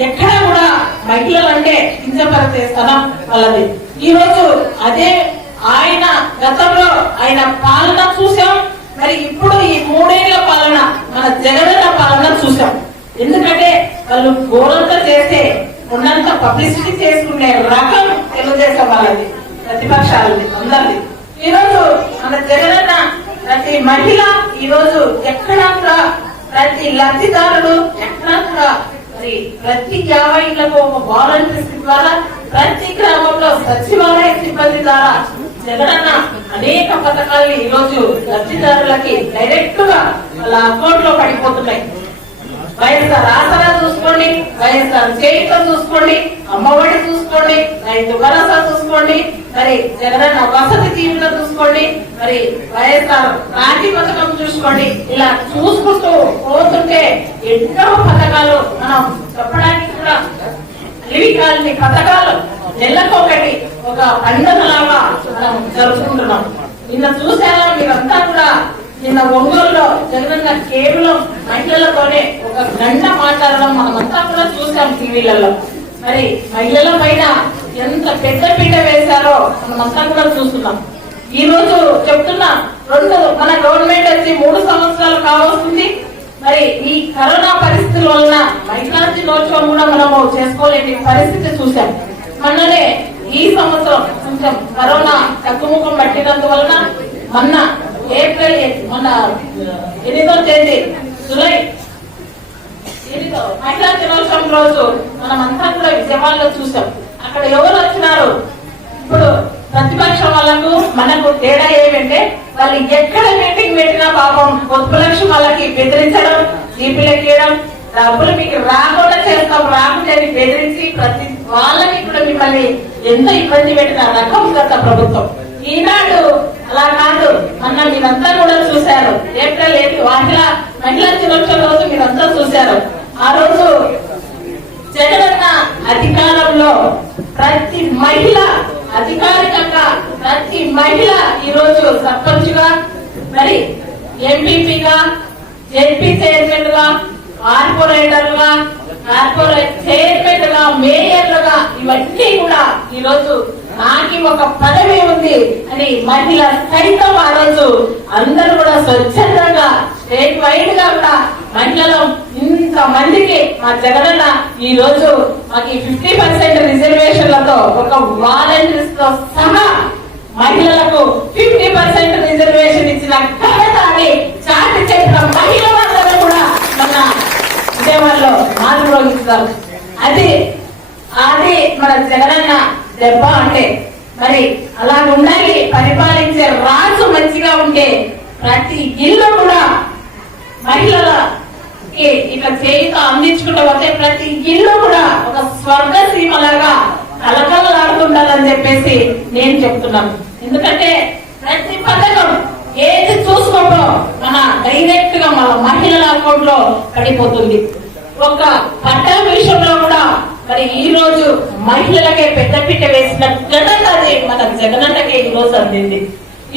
ఎక్కడ కూడా మహిళలు అంటే కించపరిచే స్థలం వాళ్ళది. ఈ రోజు అదే ఆయన గతంలో ఆయన పాలన చూసాం, మరి ఇప్పుడు ఈ 3 ఏళ్ల పాలన మన జగనన్న పాలన చూసాం. ఎందుకంటే వాళ్ళు ఘోరంగా చేస్తే ఉన్నంత పబ్లిసిటీ చేసుకునే రకం తెలుగుదేశం వాళ్ళది, ప్రతిపక్షాలది, అందరిది. ఈ రోజు మన జగనన్న ప్రతి మహిళ ఈ రోజు ఎక్కడా కూడా, ప్రతి లబ్ధిదారుడు ఎక్కడా కూడా, మరి ప్రతి 50 ఇళ్లకు ఒక వాలంటీర్స్ ద్వారా, ప్రతి గ్రామంలో సచివాలయ సిబ్బంది ద్వారా జగనన్న అనేక పథకాలు ఈ రోజు లబ్ధిదారులకి డైరెక్ట్ గా వాళ్ళ అకౌంట్ లో పడిపోతున్నాయి. వైఎస్ఆర్ ఆసరా చూసుకోండి, వైఎస్ఆర్ చేయితో చూసుకోండి, అమ్మఒడి చూసుకోండి, రైతు భరోసా చూసుకోండి, మరి జగనన్న వసతి దీవెన చూసుకోండి, మరి వైఎస్ఆర్ రాజీ పథకం చూసుకోండి. ఇలా చూసుకుంటూ పోతుంటే ఎన్నో పథకాలు మనం చెప్పడానికి కూడా కాలని పథకాలు నెలకొకటి ఒక పండుగలాగా మనం జరుపుకుంటున్నాం. నిన్న చూసారా మీరంతా కూడా, నిన్న ఒంగోలులో జగనన్న కేవలం మహిళలతోనే ఒక గంట మాట్లాడడం మనమంతా కూడా చూసాం టీవీలలో. మరి మహిళల పైన ఎంత పెద్ద పీట వేశారో మనమంతా కూడా చూస్తున్నాం. ఈ రోజు చెప్తున్నా, మన గవర్నమెంట్ వచ్చి 3 సంవత్సరాలు కావస్తుంది. మరి ఈ కరోనా పరిస్థితుల వలన మహిళా దినోత్సవం కూడా మనము చేసుకోలేని పరిస్థితి చూసాం. మొన్ననే ఈ సంవత్సరం కొంచెం కరోనా తగ్గుముఖం పట్టినందువలన మొన్న ఏప్రిల్ మొన్న 8వ తేదీ జూలై 8 మహిళా దినోత్సవం రోజు మనమంతా కూడా విజయవాడలో చూసాం. అక్కడ ఎవరు వచ్చినారు? ఇప్పుడు ప్రతిపక్షం వాళ్ళకు మనకు తేడా ఏమంటే, వాళ్ళు ఎక్కడ మీటింగ్ పెట్టినా పాపం పొత్తులక్ష్మి వాళ్ళకి బెదిరించడం, జీపీలకు ఇవ్వడం, డబ్బులు మీకు రాకుండా చేస్తాం, రాకుండా బెదిరించి ప్రతి వాళ్ళకి కూడా మిమ్మల్ని ఎంత ఇబ్బంది పెట్టిన రకం గత ప్రభుత్వం. ఈనాడు అలా కాదు. అన్న మీరంతా కూడా చూశారు, ఏప్రిల్ 8 మహిళా దినోత్సవం రోజు మీరంతా చూశారు. ఆ రోజు జగనన్న అధికారంలో ప్రతి మహిళ అధికారికంగా, ప్రతి మహిళ ఈ రోజు సర్పంచ్ గా, మరి ఎంపీపీగా, జెడ్పీ చైర్మన్ గా, కార్పొరేటర్లుగా, కార్పొరేట్ చైర్మన్ గా, మేయర్లుగా, ఇవన్నీ కూడా ఈ రోజు నాకు ఒక పదవి ఉంది అని మహిళ సైతం ఆ రోజు అందరూ కూడా స్వచ్ఛందంగా స్టేట్ వైడ్ గా కూడా మహిళలు ఇంత మందికి మా జగనన్న ఈ రోజు మాకు 50% రిజర్వేషన్లతో ఒక వాలంటీర్స్ తో సహా మహిళలకు 50% రిజర్వేషన్ ఇచ్చిన ఘనత అని చాటి చెప్పిన మహిళలందరూ కూడా మన విజయవాడలో ఆందోళిస్తారు. అది మన జగనన్న దెబ్బ అంటే. మరి అలా ఉండాలి, పరిపాలించే రాజు మంచిగా ఉంటే ప్రతి ఇల్లు కూడా మహిళలకి ఇట్లా చేయితో అందించుకుంటూ పోతే ప్రతి ఇల్లు కూడా ఒక స్వర్గ సీమలాగా కలకలలాడుతుండాలని చెప్పేసి నేను చెప్తున్నాను. ఎందుకంటే ప్రతి పథకం ఏది చూసుకోవడం మన డైరెక్ట్ గా మన మహిళల అకౌంట్ లో పడిపోతుంది. ఒక పట్టణ విషయంలో కూడా మరి ఈ రోజు మహిళలకే పెద్దపీట వేసిన ఘనత అది మన జగనన్నకే ఈ రోజు అందింది.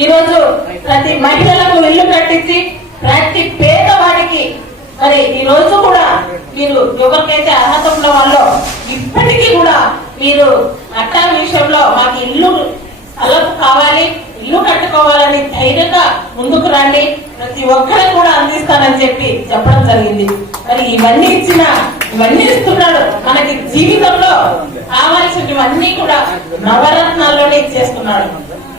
ఈ రోజు ప్రతి మహిళలకు ఇల్లు కట్టించి ప్రతి పేదవాడికి, మరి ఈ రోజు కూడా మీరు ఎవరికైతే అర్హత ఉన్న వాళ్ళు ఇప్పటికీ కూడా మీరు పట్టణ విషయంలో మాకు ఇల్లు స్థలం కావాలి, ఇల్లు కట్టుకోవాలని ధైర్యంగా ముందుకు రండి, ప్రతి ఒక్కరికి కూడా అందిస్తానని చెప్పి చెప్పడం జరిగింది. మరి ఇవన్నీ ఇస్తున్నాడు. మనకి జీవితంలో కావాల్సినవన్నీ కూడా నవరత్నాల్లోనే ఇచ్చేస్తున్నాడు.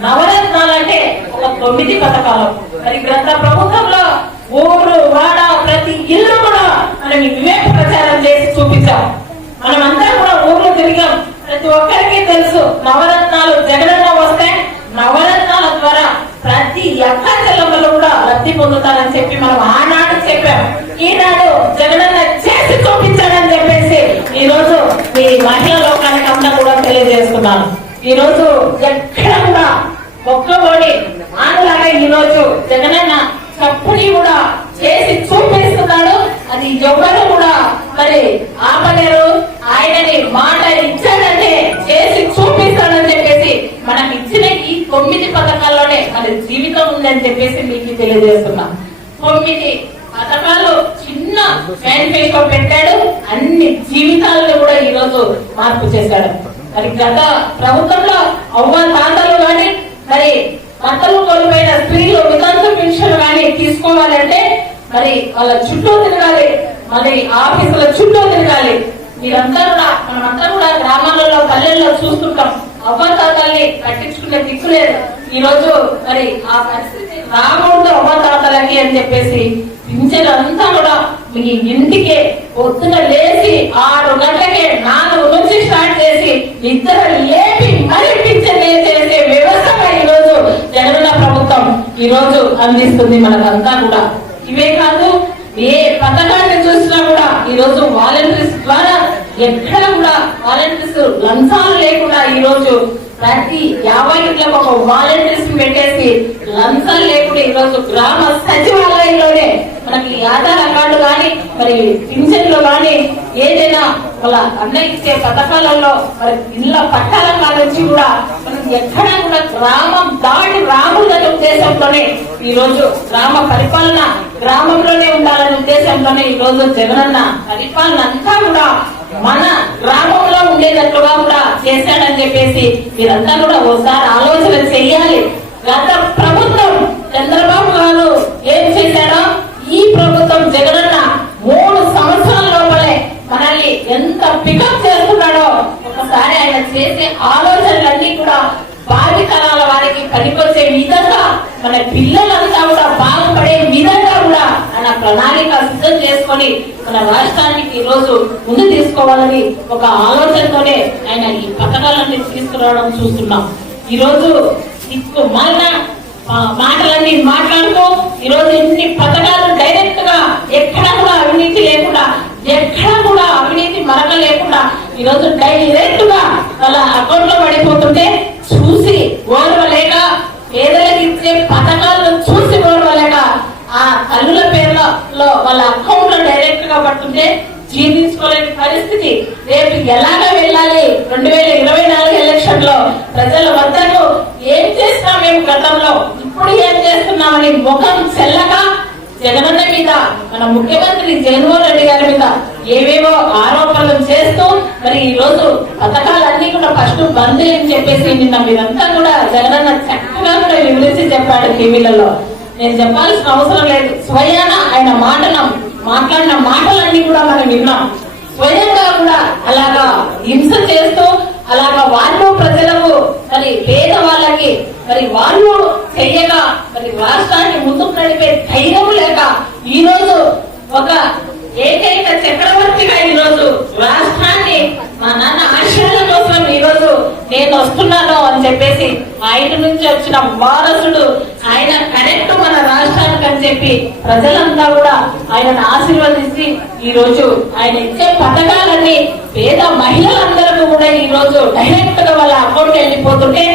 నవరత్నాలు అంటే ఒక 9 పథకాలు. మరి గత ప్రభుత్వంలో ఊరు వాడ ప్రతి ఇల్లు కూడా మనం వివేక ప్రచారం చేసి చూపించాం. మనమంతా కూడా ఊర్లు తిరిగాం. ప్రతి ఒక్కరికి తెలుసు నవరత్నాలు జగనన్న వస్తే నవరత్నాల ద్వారా ప్రతి అక్క చెల్లెమ్మలు కూడా లబ్ధి పొందుతారని చెప్పి మనం ఆనాడు చెప్పాం. ఈనాడు జగనన్న చేసి చూపించాడని చెప్పేసి ఈ రోజు మీ మహిళా లోకానికి అంతా కూడా తెలియజేస్తున్నాను. ఈ రోజు ఎక్కడ కూడా ఒక్కబోడి ఆనలాగా ఈ రోజు జగనన్న తప్పుని కూడా చేసి చూపిస్తున్నాడు. అది ఎవరు కూడా మరి ఆపలేరు. ఆయనని మాట ఇచ్చాడంటే చేసి చూపిస్తాడని చెప్పేసి మనకి ఇచ్చిన ఈ 9 పథకాల్లోనే మన జీవితం ఉందని చెప్పేసి మీకు తెలియజేస్తున్నాం. 9 పథకాలు చిన్న మేనిఫెస్టో పెట్టాడు. అన్ని జీవితాలను కూడా ఈ రోజు ఈరోజు మార్పు చేశాడు. మరి గత ప్రభుత్వంలో తాతలు కానీ మరి భర్తలు కోల్పోయిన స్త్రీలు వితంతు పెన్షన్ కానీ తీసుకోవాలంటే మరి వాళ్ళ చుట్టూ తిరగాలి, మరి ఆఫీసుల చుట్టూ తిరగాలి. మీరంతా కూడా మనమంతా కూడా గ్రామాలలో పల్లెల్లో చూస్తుంటాం. అవ్వతాతల్ని పట్టించుకునే దిక్కు లేదు. ఈ రోజు మరి ఆ పరిస్థితి రాకూడదు అవ్వతాతలకి అని చెప్పేసి పింఛన్ అంతా కూడా మీ ఇంటికే పొద్దున లేచి 6 గంటలకే 4 నుంచి స్టార్ట్ చేసి నిద్ర లేపి మరి పింఛన్ చేసే వ్యవస్థ ఈ రోజు జగనన్న ప్రభుత్వం ఈ రోజు అందిస్తుంది మనకంతా కూడా. ఇవే కాదు, ఏ పథకాన్ని చూసినా కూడా ఈ రోజు వాలంటీర్స్ ద్వారా ఎక్కడ కూడా వాలంటీర్స్ లంచాలు లేకుండా ఈ రోజు ప్రతి 50 ఇంట్లకు ఒక వాలంటీర్స్ పెట్టేసి లంచాలు లేకుండా ఈ రోజు గ్రామ సచివాలయంలోనే మనకి ఆధార్ కార్డు కానీ మరి పింఛన్లు కానీ ఏదైనా వాళ్ళ అన్న ఇచ్చే పథకాలలో మరి ఇళ్ళ పట్టాల నుంచి కూడా మనం ఎక్కడా కూడా గ్రామం దాటి రాములనే ఉద్దేశంతోనే ఈ రోజు గ్రామ పరిపాలన గ్రామంలోనే ఉండాలనే ఉద్దేశంతోనే ఈ రోజు జగనన్న పరిపాలన అంతా కూడా మన గ్రామంలో ఉండేటట్లుగా కూడా చేశాడని చెప్పేసి మీరంతా కూడా ఒకసారి ఆలోచన చెయ్యాలి. గత ప్రభుత్వం చంద్రబాబు గారు ఏం చేశాడో ఈ ప్రభుత్వం జగనన్న 3 సంవత్సరాల లోపలే మనల్ని ఎంత పికప్ చేస్తున్నాడో ఒకసారి ఆయన చేసే ఆలోచనలన్నీ కూడా భావి తరాల వారికి పనికొచ్చే విధంగా మన పిల్లలంతా కూడా బాగుపడే విధంగా కూడా ఆయన ప్రణాళిక సిద్ధం చేసుకొని మన రాష్ట్రానికి ఈ రోజు ముందు తీసుకోవాలని ఒక ఆలోచనతోనే ఆయన ఈ పథకాలన్నీ తీసుకురావడం చూస్తున్నాం. ఈ రోజు మన మాటలన్నీ మాట్లాడుతూ ఈ రోజు ఇన్ని పథకాలు డైరెక్ట్ గా ఎక్కడా కూడా అవినీతి లేకుండా, ఎక్కడా కూడా అవినీతి మరక లేకుండా ఈ రోజు డైరెక్ట్ గా వాళ్ళ అకౌంట్ లో పడిపోతుంటే చూసి ఓర్వలేక, పేదలకు ఇచ్చే పథకాలను చూసి ఓర్వలేక ఆ తల్లుల పేర్లలో వాళ్ళ అకౌంట్ లో డైరెక్ట్ గా పడుతుంటే జీర్ణించుకోలేని పరిస్థితి. రేపు ఎలాగ వెళ్ళాలి? 2024 ఎలక్షన్ లో ప్రజల వద్దకు ఏం చేస్తున్నాం మేము గతంలో, ఇప్పుడు ఏం చేస్తున్నామని ముఖం చెల్లగా జగనన్న మీద, మన ముఖ్యమంత్రి జగన్మోహన్ రెడ్డి గారి మీద ఏవేవో ఆరోపణలు చేస్తూ మరి ఈ రోజు పథకాలన్నీ కూడా ఫస్ట్ బంద్ అని చెప్పేసి నిన్న మీరంతా కూడా జగనన్న చక్కగా కూడా వివరించి చెప్పాడు టీవీలలో. నేను చెప్పాల్సిన అవసరం లేదు. స్వయాన ఆయన మాట్లాడిన మాటలన్నీ కూడా మనం విన్నాం. స్వయంగా కూడా అలాగా హింస చేస్తూ అలాగా వాళ్ళు ప్రజలకు మరి పేద వాళ్ళకి మరి వాళ్ళు చెయ్యగా మరి రాష్ట్రాన్ని ముందుకు నడిపే ధైర్యం లేక ఈ రోజు ఒక ఏకైక చక్రవర్తిగా ఈ రోజు రాష్ట్రాన్ని మా నాన్న ఆశయాల కోసం ఈ రోజు నేను వస్తున్నాను అని చెప్పేసి ఆయన నుంచి వచ్చిన వారసుడు ఆయన కరెక్ట్ మన రాష్ట్రానికి అని చెప్పి ప్రజలంతా కూడా ఆయనను ఆశీర్వదించి ఈ రోజు ఆయన ఇచ్చే పథకాలన్నీ పేద మహిళలందరూ కూడా ఈ రోజు డైరెక్ట్ గా వాళ్ళ అకౌంట్ వెళ్ళిపోతుంటే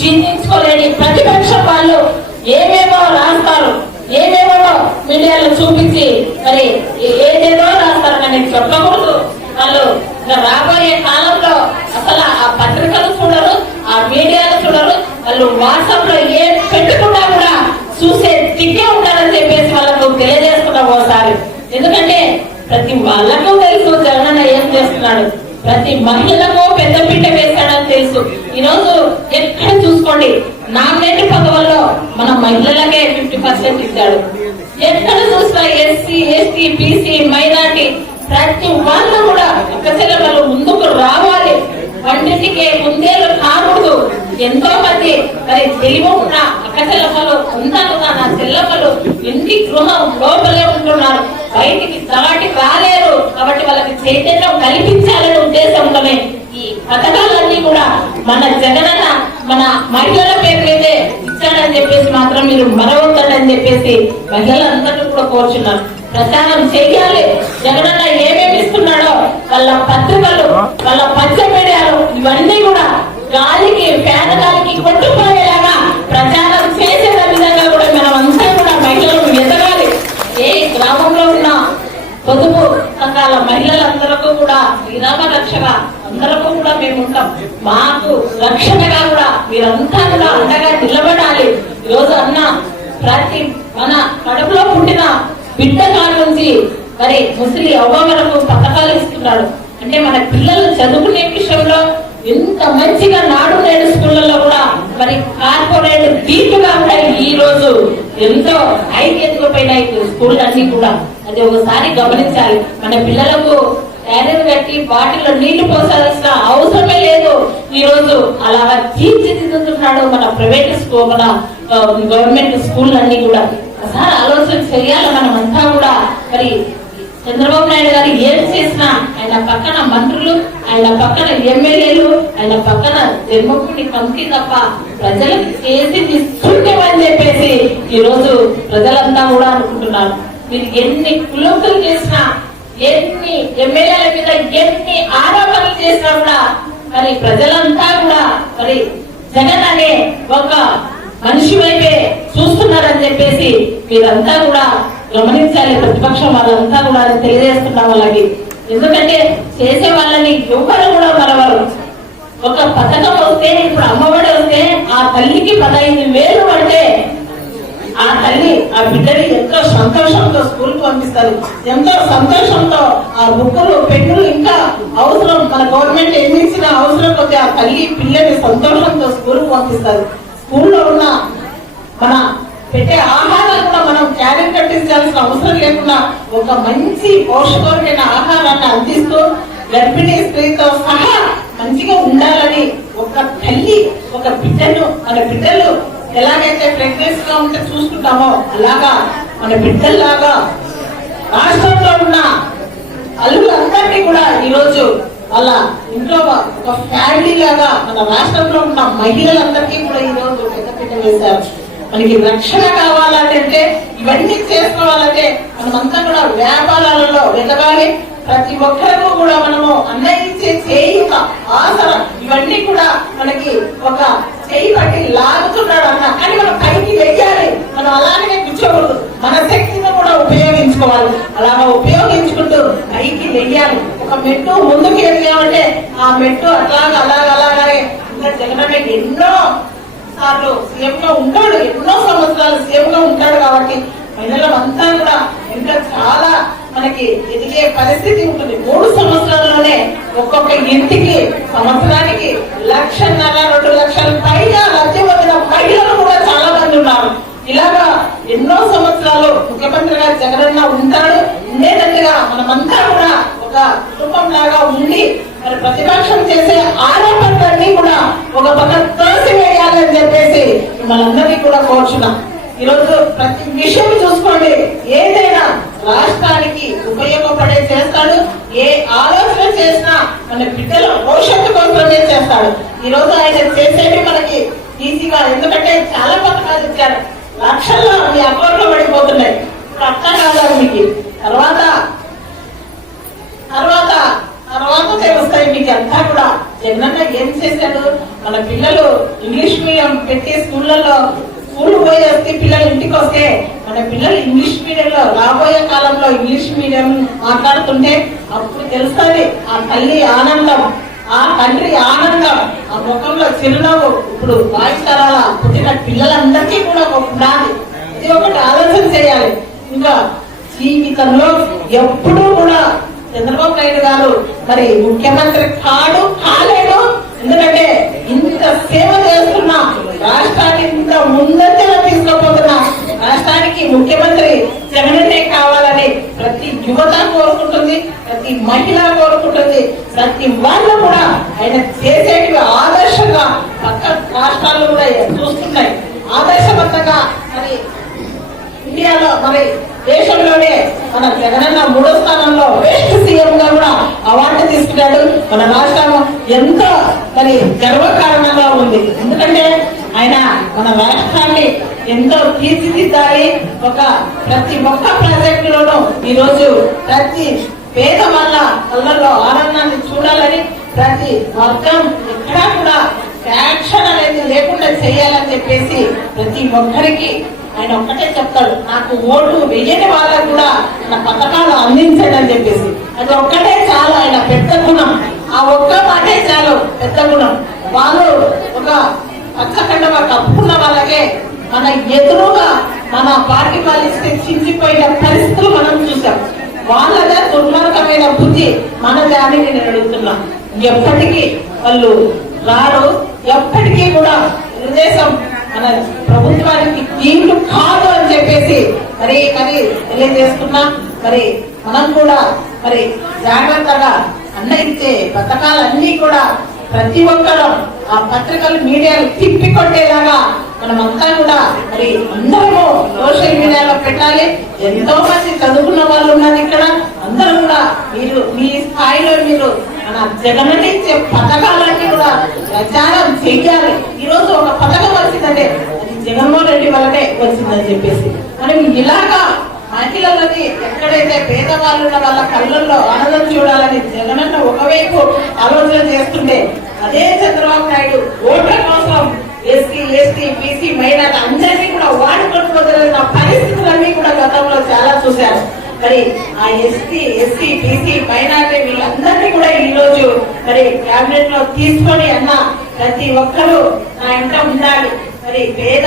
చింతించుకోలేని ప్రతిపక్షం వాళ్ళు ఏమేమో రాస్తారు, ఏమేమో మీడియాలో చూపించి మరి ఏదేదో రాస్తారు. కానీ చెప్పకూడదు. వాళ్ళు రాబోయే కాలంలో అసలు ఆ పత్రికలు చూడరు, ఆ మీడియాలు చూడరు. వాళ్ళు వాట్సాప్ లో ఏం పెట్టుకున్నా కూడా చూసే దిగ్గే ఉంటారని చెప్పేసి వాళ్ళకు తెలియజేస్తున్నాం ఒకసారి. ఎందుకంటే ప్రతి వాళ్ళకు తెలుసు జగనన్న ఏం చేస్తున్నాడు, ప్రతి మహిళలకు పెద్దపీట వేస్తాడని తెలుసు. ఈ రోజు ఎక్కడ చూసుకోండి నామినేట్ పదవుల్లో మన మహిళలకే 50% ఇచ్చాడు. ఎక్కడ చూసినా ఎస్సీ, ఎస్టీ, బీసీ, మైనార్టీ ప్రతి వాళ్ళు కూడా అక్కచెల్లెమ్మలు ముందుకు రావాలి. వంటింటికి ముందేలు కాకూడదు. ఎంతో మంది మరి తెలివి ఉన్న అక్కచెల్లెమ్మలు ఉంటారు. నా చెల్లెమ్మలు ఇంటి గృహం లోపలే ఉంటున్నారు, బయటికి దాటి రాలేరు. కాబట్టి వాళ్ళకి చైతన్యం కల్పించాలనే ఉద్దేశంతోనే ఈ పథకాలన్నీ కూడా మన జగనన్న మన మహిళల పేరు మీదే ఇచ్చాడని చెప్పేసి మాత్రం మీరు మరవద్దని చెప్పేసి మహిళలందరూ కూడా కోరుచున్నారు. ప్రచారం చేయాలి. జగనన్న ఏమేమి ఇస్తున్నాడో వాళ్ళ పత్రికలు, వాళ్ళ పచ్చ మీడియాలు ఇవన్నీ కూడా గాలికి ఫ్యాన్ గాలికి కొట్టుకుపోయేలాగా ప్రచారం చేసే విధంగా కూడా మనం అంతా కూడా మహిళలు ఎదగాలి. ఏ గ్రామంలో ఉన్న పొదుపు సంఘాల మహిళలందరికీ కూడా విరామ రక్షగా అందరికీ కూడా మేము ఉంటాం. మాకు రక్షణగా కూడా మీరంతా కూడా అండగా నిలబడాలి. ఈరోజు అన్న ప్రతి మన కడుపులో పుట్టిన బిడ్డ కాడ నుంచి మరి ముసలి అవ్వ వరకు పథకాలు ఇస్తున్నాడు. అంటే మన పిల్లలు చదువుకునే విషయంలో ఎంత మంచిగా నాడు నేడు స్కూళ్ళలో కూడా మరి కార్పొరేట్ దీటుగా కూడా ఈ రోజు ఎంతో ఐక్యతపోయినాయి స్కూల్ అన్ని కూడా. అది ఒకసారి గమనించాలి. మన పిల్లలకు క్యారియర్ కట్టి బాటిల్లో నీళ్లు పోసాల్సిన అవసరమే లేదు. ఈ రోజు అలాగా తీర్చిదిద్దుతున్నాడు మన ప్రైవేట్ స్కూల్, మన గవర్నమెంట్ స్కూల్ అన్ని కూడా. ఒకసారి ఆలోచన చేయాలి మనమంతా కూడా. మరి చంద్రబాబు నాయుడు గారు ఏం చేసినా ఆయన పక్కన మంత్రులు, ఆయన పక్కన ఎమ్మెల్యేలు, ఆయన పక్కన జన్మభూమి కమిటీ తప్ప ప్రజలకు చేసింది శూన్యమని చెప్పేసి ఈ రోజు ప్రజలంతా కూడా అనుకుంటున్నారు. మీరు ఎన్ని కులకులు చేసినా, ఎన్ని ఎమ్మెల్యేల మీద ఎన్ని ఆరోపణలు చేసినా కూడా మరి ప్రజలంతా కూడా మరి జగన్ అనే ఒక మనిషి వైపే చూస్తున్నారని చెప్పేసి మీరంతా కూడా గమనించాలి. ప్రతిపక్షం వాళ్ళంతా కూడా తెలియజేస్తున్న వాళ్ళకి. ఎందుకంటే చేసే వాళ్ళని ఎవ్వరు కూడా మరవరు. ఒక పథకం వస్తే, ఇప్పుడు అమ్మఒడి వస్తే ఆ తల్లికి 15,000 పడితే ఆ తల్లి ఆ బిడ్డని ఎంతో సంతోషంతో స్కూల్ కు పంపిస్తారు. ఎంతో సంతోషంతో ఆ బుక్కులు, పెన్నులు ఇంకా అవసరం మన గవర్నమెంట్ ఎన్ని ఇచ్చిన అవసరం కొద్ది ఆ తల్లి పిల్లని సంతోషంతో స్కూల్ కు పంపిస్తారు. స్కూల్లో ఉన్న మన పెట్టే ఆహారం కూడా మనం క్యారెట్ కట్టించాల్సిన అవసరం లేకుండా ఒక మంచి పోషకమైన ఆహారాన్ని అందిస్తూ గర్భిణీ స్త్రీతో సహా మంచిగా ఉండాలని ఒక తల్లి ఒక బిడ్డను, మన బిడ్డలు ఎలాగైతే ప్రెగ్నెన్సీ గా ఉంటే చూసుకుంటామో అలాగా మన బిడ్డల్లాగా రాష్ట్రంలో ఉన్న అల్లులందరినీ కూడా ఈరోజు వాళ్ళ ఇంట్లో ఒక ఫ్యామిలీ లాగా మన రాష్ట్రంలో ఉన్న మహిళలందరికీ కూడా ఈ రోజు పెద్దపీట వేశారు. మనకి రక్షణ కావాలంటే, ఇవన్నీ చేసుకోవాలంటే మనమంతా కూడా వ్యాపారాలలో వెతకాలి. ప్రతి ఒక్కరికి కూడా మనము అన్నయించే చేయుత, ఆసర ఇవన్నీ కూడా మనకి ఒక చేయి పట్టి లాగుతున్నాడు అన్న, కానీ మనం పైకి వెయ్యాలి. మనం అలాగే కూర్చోకూడదు. మన శక్తిని కూడా ఉపయోగించుకోవాలి. అలాగా ఉపయోగించుకుంటూ పైకి వెయ్యాలి. ఒక మెట్టు ముందుకు వెళ్ళామంటే ఆ మెట్టు అలాగే ఇంకా జగనన్న ఎన్నో సార్లు సీఎం గా ఉంటాడు, ఎన్నో సంవత్సరాలు సీఎం గా ఉంటాడు. కాబట్టి మహిళలంతా కూడా ఇంకా చాలా మనకి ఎదిగే పరిస్థితి ఉంటుంది. 3 సంవత్సరాల్లోనే ఒక్కొక్క ఇంటికి సంవత్సరానికి 1,00,000, 2 లక్షల పైగా లబ్ధి పొందిన మహిళలు కూడా చాలా మంది ఉన్నారు. ఇలాగా ఎన్నో సంవత్సరాలు ముఖ్యమంత్రిగా జగనన్న ఉంటాడు. ఉండేటట్టుగా మనమంతా కూడా ఒక కుటుంబం లాగా ఉండి మరి ప్రతిపక్షం చేసే ఆరోపణలన్నీ కూడా ఒక పక్క తోసివేయాలని చెప్పేసి మనందరినీ కూడా కోరుచున్నాం. ఈరోజు ప్రతి విషయం చూసుకోండి, ఏదైనా రాష్ట్రానికి ఉపయోగపడే చేస్తాడు. ఏ ఆలోచన చేసినా మన బిడ్డల భవిష్యత్తు కోసమే చేస్తాడు. ఈ రోజు ఆయన చేసేవి మనకి ఈజీగా, ఎందుకంటే చాలా పథకాలు ఇచ్చారు. లక్షల్లో మీ అకౌంట్ లో పడిపోతున్నాయి. అర్థం కాదు మీకు. తర్వాత తెలుస్తాయి మీకు అంతా కూడా. జగనన్న ఏం చేశాడు, మన పిల్లలు ఇంగ్లీష్ మీడియం పెట్టి స్కూళ్ళలో స్కూల్ పోయి వస్తే పిల్లలు ఇంటికి వస్తే మన పిల్లలు ఇంగ్లీష్ మీడియంలో రాబోయే కాలంలో ఇంగ్లీష్ మీడియం మాట్లాడుతుంటే అప్పుడు తెలుస్తుంది ఆ తల్లి ఆనందం, ఆ తండ్రి ఆనందం, ఆ ముఖంలో చిరునవ్వు. ఇప్పుడు భావితరాల పుట్టిన పిల్లలందరికీ కూడా ఉండాలి. ఇది ఒకటి ఆలోచన చేయాలి. ఇంకా జీవితంలో ఎప్పుడూ కూడా చంద్రబాబు నాయుడు గారు మరి ముఖ్యమంత్రి కాలేడు. ఎందుకంటే ఇంత సేవ చేస్తున్నా, రాష్ట్రాన్ని ఇంత ముందంజలో తీసుకుపోతున్నా, రాష్ట్రానికి ముఖ్యమంత్రి జగనన్నే కావాలని ప్రతి యువత కోరుకుంటుంది, ప్రతి మహిళ కోరుకుంటుంది. ప్రతి వాళ్ళు కూడా ఆయన చేసేటివి ఆదర్శంగా పక్క రాష్ట్రాలు కూడా చూస్తున్నాయి. ఆదర్శవంతంగా మరి ఇండియాలో మరి దేశంలోనే మన జగనన్న 3వ స్థానంలో బెస్ట్ సీఎం గా కూడా అవార్డు తీసుకున్నాడు. మన రాష్ట్రం ఎంతో మరి గర్వకారణంగా ఉంది. ఎందుకంటే ఆయన మన రాష్ట్రాన్ని ఎంతో తీర్చిదిద్దాలి. ప్రతి ఒక్క ప్రాజెక్టులోనూ ఈరోజు ప్రతి పేద వాళ్ళ కళ్ళల్లో ఆనందాన్ని చూడాలని, ప్రతి వర్గం ఎక్కడా కూడా యాక్షన్ అనేది లేకుండా చేయాలని చెప్పేసి ప్రతి ఒక్కరికి ఆయన ఒక్కటే చెప్తాడు, నాకు ఓటు వెయ్యని వాళ్ళకు కూడా నా పథకాలు అందించండి అని చెప్పేసి. అది ఒక్కటే చాలు ఆయన పెద్ద గుణం. ఆ ఒక్క మాటే చాలు పెద్ద గుణం. వాళ్ళు ఒక పచ్చకండగా కప్పుకున్న వాళ్ళకే మన ఎదురుగా మన పార్టీ పాలిస్తే చించిపోయిన పరిస్థితులు మనం చూసాం. వాళ్ళదే దుర్మార్గమైన బుద్ధి మనదే అని నేను అడుగుతున్నా. ఎప్పటికీ వాళ్ళు రారు, ఎప్పటికీ కూడా తెలుగుదేశం మన ప్రభుత్వానికి కీడు కాదు అని చెప్పేసి మరి తెలియజేస్తున్నా. మరి మనం కూడా మరి జాగ్రత్తగా అన్నయించే పథకాలన్నీ కూడా ప్రతి ఒక్కరూ ఆ పత్రికలు మీడియాలు తిప్పికొట్టేలాగా మనమంతా కూడా మరి అందరూ సోషల్ మీడియాలో పెట్టాలి. ఎంతో మంది చదువుకున్న వాళ్ళు ఉన్నారు ఇక్కడ. అందరూ కూడా మీరు మీ స్థాయిలో మీరు మన జగనన్న ఇచ్చే పథకాలన్నీ కూడా ప్రచారం చెయ్యాలి. ఈ రోజు ఒక పథకం వచ్చిందంటే అది జగన్మోహన్ రెడ్డి వల్లనే వచ్చిందని చెప్పేసి మనం ఇలాగా మహిళలని ఎక్కడైతే పేదవాళ్ళు ఉన్న వాళ్ళ కళ్ళల్లో ఆనందం చూడాలని జగనన్న ఒకవైపు ఆలోచన చేస్తుంటే, అదే చంద్రబాబు నాయుడు ఓట్ల కోసం ఎస్సీ ఎస్టీ బీసీ మైనార్టీ అందరినీ కూడా వాడుకోవడం పరిస్థితులన్నీ కూడా గతంలో చాలా చూశారు. మరి ఆ ఎస్సీ బీసీ మైనార్టీ వీళ్ళందరినీ కూడా ఈ రోజు మరి క్యాబినెట్ లో తీసుకొని అన్న ప్రతి ఒక్కరూ నా ఇంట ఉండాలి. మరి పేద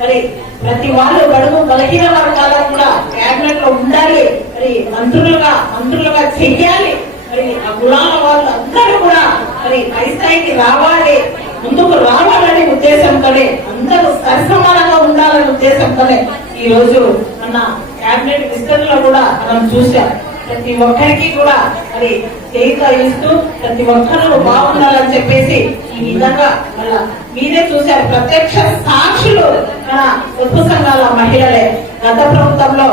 మరి ప్రతి వాళ్ళు బడుగు బలహీన వర్గాలకు కూడా క్యాబినెట్ లో ఉండాలి. మరి మంత్రులుగా చెయ్యాలి. మరి ఆ కులాల వాళ్ళు అందరూ కూడా మరి పై స్థాయికి రావాలి, ముందుకు రావాలనే ఉద్దేశంతోనే, అందరూ సరిసమానంగా ఉండాలనే ఉద్దేశంతోనే ఈ రోజు మన క్యాబినెట్ విస్తరణలో కూడా మనం చూసాం. ప్రతి ఒక్కరికి కూడా మరి చేయిత ఇస్తూ ప్రతి ఒక్కరూ బాగుండాలని చెప్పేసి ఈ విధంగా మళ్ళా మీరే చూశారు. ప్రత్యక్ష సాక్షులు మన పొదుపు సంఘాల మహిళలే. గత ప్రభుత్వంలో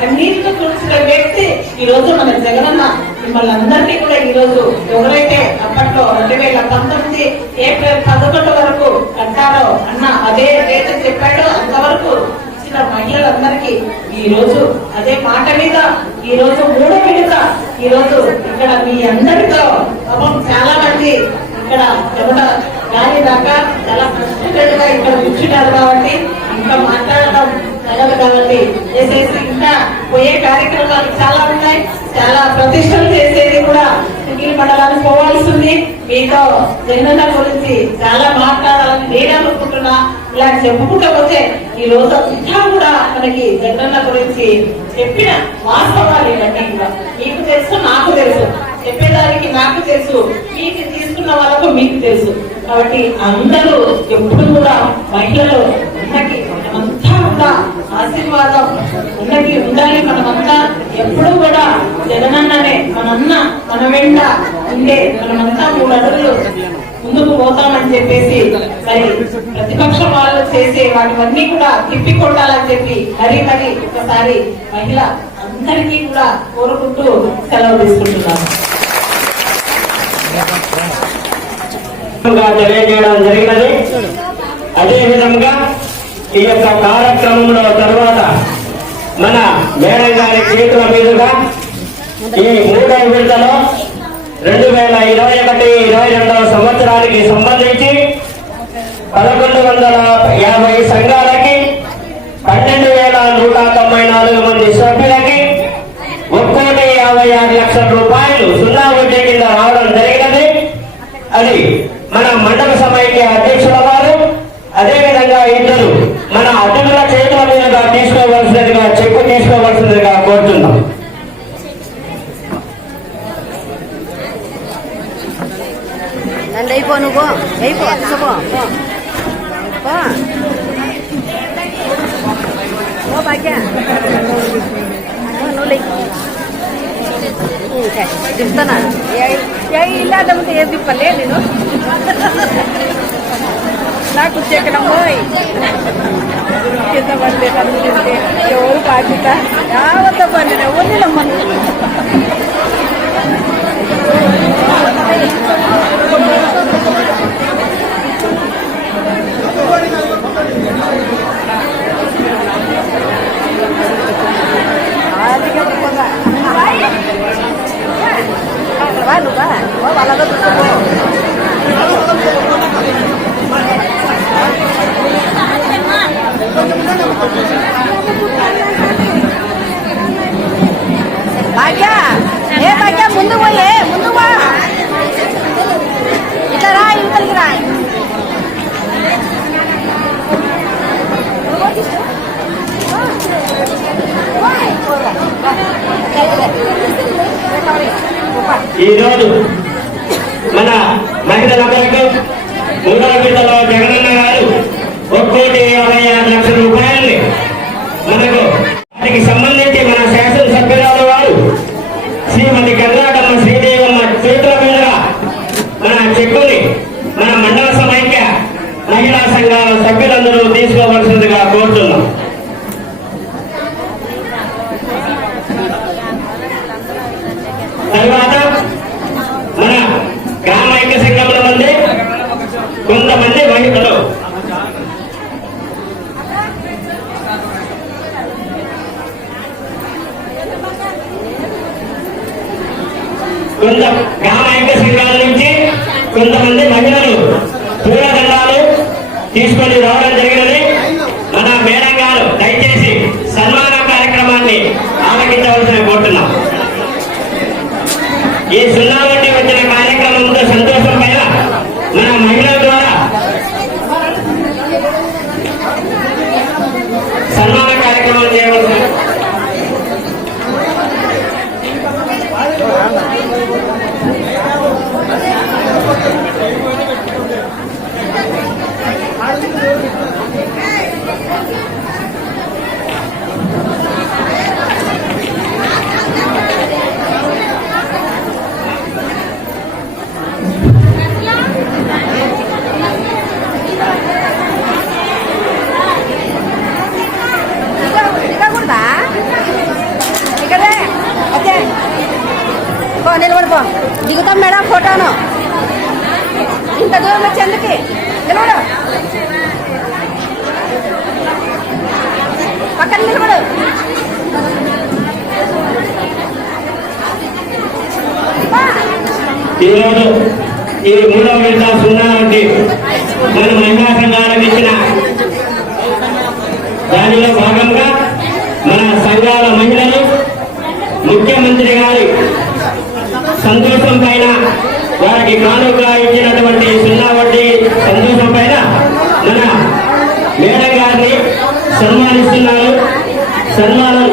కన్నీరుతో తుడిచిన వ్యక్తి ఈ రోజు మన జగనన్న మిమ్మల్ని అందరినీ కూడా ఈ రోజు ఎవరైతే అప్పట్లో 2019 ఏప్రిల్ 11 వరకు కట్టారో అన్న అదే రేటు చెప్పాడో అంతవరకు ఇచ్చిన మహిళలందరికీ ఈ రోజు అదే మాట మీద ఈ రోజు 3వ విడత ఈ రోజు ఇక్కడ మీ అందరితో చాలా మంది ఇక్కడ ఎవడ గాలి దాకా చాలా కష్టంగా ఇక్కడ కూర్చుంటారు కాబట్టి ఇంకా మాట్లాడడం తగదు కాబట్టి చేసేసి ఇంకా పోయే కార్యక్రమాలు చాలా ఉన్నాయి. చాలా ప్రతిష్టలు చేసేది కూడా సింగిల్ మండలానికి పోవాల్సి ఉంది. మీతో జగనన్న గురించి చాలా మాట్లాడాలని నేను అనుకుంటున్నా. ఇలా చెప్పుకుంటూ పోతే ఈ రోజు ఇంకా కూడా మనకి జగనన్న గురించి చెప్పిన వాస్తవాలు ఇవన్నీ కూడా మీకు తెలుసు, నాకు తెలుసు, చెప్పేదానికి నాకు తెలుసు, మీకు తీసుకున్న వాళ్ళకు మీకు తెలుసు. కాబట్టి అందరూ ఎప్పుడు కూడా మహిళలు ఉన్నకి మనమంతా కూడా ఆశీర్వాదం ఉన్నకి ఉండాలి. మనమంతా ఎప్పుడు కూడా జగనన్ననే మన వెంట ఉండే మనమంతా 3 అడుగులు ముందుకు పోతామని చెప్పేసి మరి ప్రతిపక్షం వాళ్ళు చేసే వాటివన్నీ కూడా తిప్పికొట్టాలని చెప్పి మరి ఒకసారి మహిళ అందరికీ కూడా కోరుకుంటూ సెలవు తీసుకుంటున్నాను. తెలియజేయడం జరిగినది. అదే విధంగా ఈ యొక్క కార్యక్రమంలో తర్వాత మన మేడం గారి చేతుల మీదుగా ఈ 3వ విడతలో 2021-22 సంవత్సరానికి సంబంధించి 1150 సంఘాలకి 12,194 మంది సభ్యులకి 1,56 లక్షల రూపాయలు 0 వడ్డీ కింద రావడం జరిగినది. అది మన మండల సమైక్య అధ్యక్షుల వారు, అదేవిధంగా ఇద్దరు మన అతిథుల చేతుల మీదుగా తీసుకోవాల్సినదిగా చెక్కు తీసుకోవాల్సినదిగా కోరుతున్నాం. అయిపో నువ్వు అయిపో భాగ్య నువ్వు చెప్తానా ఇలాదంతా ఏది తిప్పలే నేను నాకు చెక్కడమో కింద పడితే కనిపిస్తే ఎవరు బాధ్యత యావత పడిన వదిలమ్మ వాళ్ళతో భాగ్య ఏ భాగ్య ముందు పోయి ఈరోజు మన మహిళలందరికీ మూడవ విడతలో జగనన్న గారు 1,56,00,000 రూపాయల్ని మనకు వాటికి సంబంధించి మన శాసనసభ్యురాలు వారు శ్రీమతి కర్ణాటమ్మ శ్రీదేవమ్మ చేతుల మీదుగా మన చెక్కుని మన మండల సమైక్య మహిళా సంఘాల సభ్యులందరూ తీసుకోవలసిందిగా కోరుతున్నాం. తర్వాత మన గ్రామ ఐక్య సంఘముల మంది కొంతమంది మహిళలు గ్రామ ఐక్య సంఘాల నుంచి కొంతమంది మహిళలు పూలదండాలు తీసుకొని రావడం జరిగినది. మన మేడం గారు దయచేసి సన్మాన కార్యక్రమాన్ని ఆలకించవలసిన కోరుతున్నాం. ఈ 0 నుండి వచ్చిన కార్యక్రమంతో సంతోషం పైన మన మహిళల ద్వారా సన్మాన కార్యక్రమం చేయవలసిన నిలబడిపో దిగుతాం మేడం ఫోటోను ఇంత దూరం వచ్చి ఎందుకు నిలబడు పక్కన నిలబడు ఈరోజు ఈ 3వ విడత 0 నుండి మన మహిళా సంఘాలకు ఇచ్చిన దానిలో భాగంగా మన సంఘాల మహిళలు ముఖ్యమంత్రి గారి సంతోషం పైన వారికి కానుకగా ఇచ్చినటువంటి 0 వడ్డీ సంతోషం పైన మన మేడం గారిని సన్మానిస్తున్నారు. సన్మానం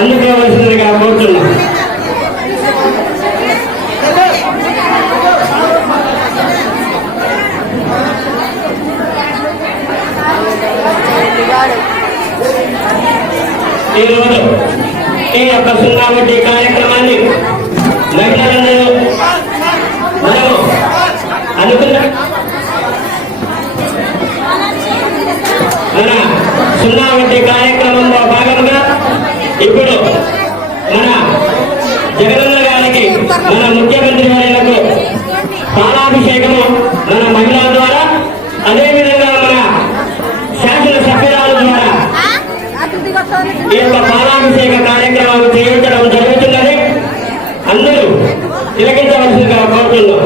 అందుకోవలసిందిగా కోరుతున్నాం. ఈరోజు ఈ యొక్క 0 వడ్డీ కార్యక్రమాన్ని మహిళలందరూ మనము అనుకున్న మన 0 వడ్డీ కార్యక్రమంలో భాగంగా ఇప్పుడు మన జగనన్న గారికి మన ముఖ్యమంత్రి వర్యులకు పాలాభిషేకము మన మహిళల ద్వారా, అదేవిధంగా మన శాసన సభ్యురాల ద్వారా ఈ యొక్క పాలాభిషేక కార్యక్రమాలు చేయించడం జరుగుతున్నది. అందరూ తిలకించవలసిందిగా కోరుతున్నాం.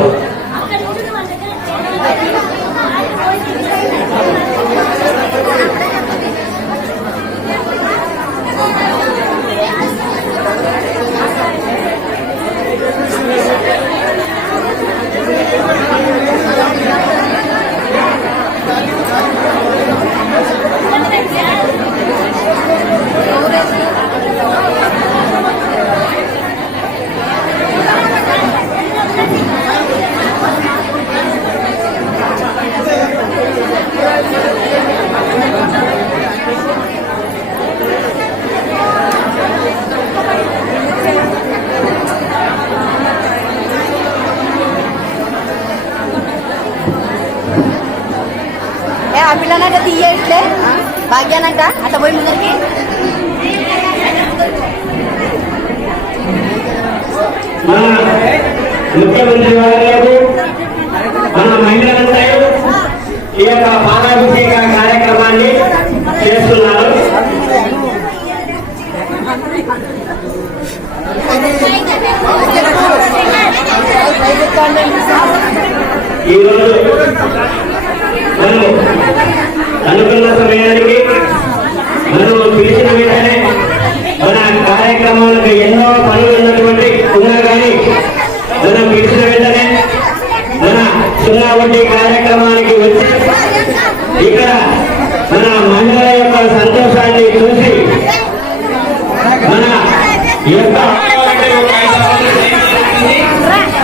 ఆ పిల్లనైతే తీయట్లే భాగ్యానంట అట్లా పోయి ముందరికి మన ముఖ్యమంత్రి వారు మన మహిళలంతా ఈ యొక్క పాలాభిషేక కార్యక్రమాన్ని చేస్తున్నారు. ఈరోజు మనము అనుకున్న సమయానికి మనం పిలిచిన వెంటనే మన కార్యక్రమాలకు ఎన్నో పనులు ఉన్నటువంటి ఉన్నా కానీ మనం పిలిచిన వెంటనే మన 0 వడ్డీ కార్యక్రమానికి వచ్చి ఇక్కడ మన మహిళల యొక్క సంతోషాన్ని చూసి మన యొక్క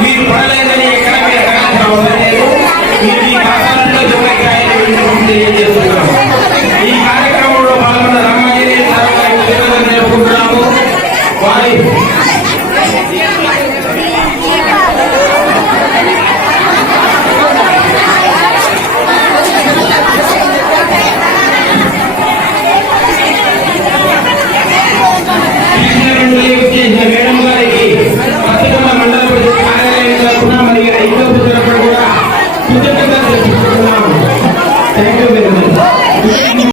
మీరు పడలేదని ఎక్కడ మీరు ఎక్కడాల్సిన అవసరం లేదు. మీరు ఈ ఖాతాలలో జమైకాయని తెలియజేస్తున్నాము. ఈ కార్యక్రమంలో పాల్గొన్న రామాంజనేయ సార్ గారికి ధన్యవాదాలు తెలుపుకుంటున్నాము. వారి చేసిన మేడం గారికి పత్రికమ్మ మండల పరిషత్ కార్యాలయం తరఫున మరియు ఐదో తరఫున కూడా కృతజ్ఞతలు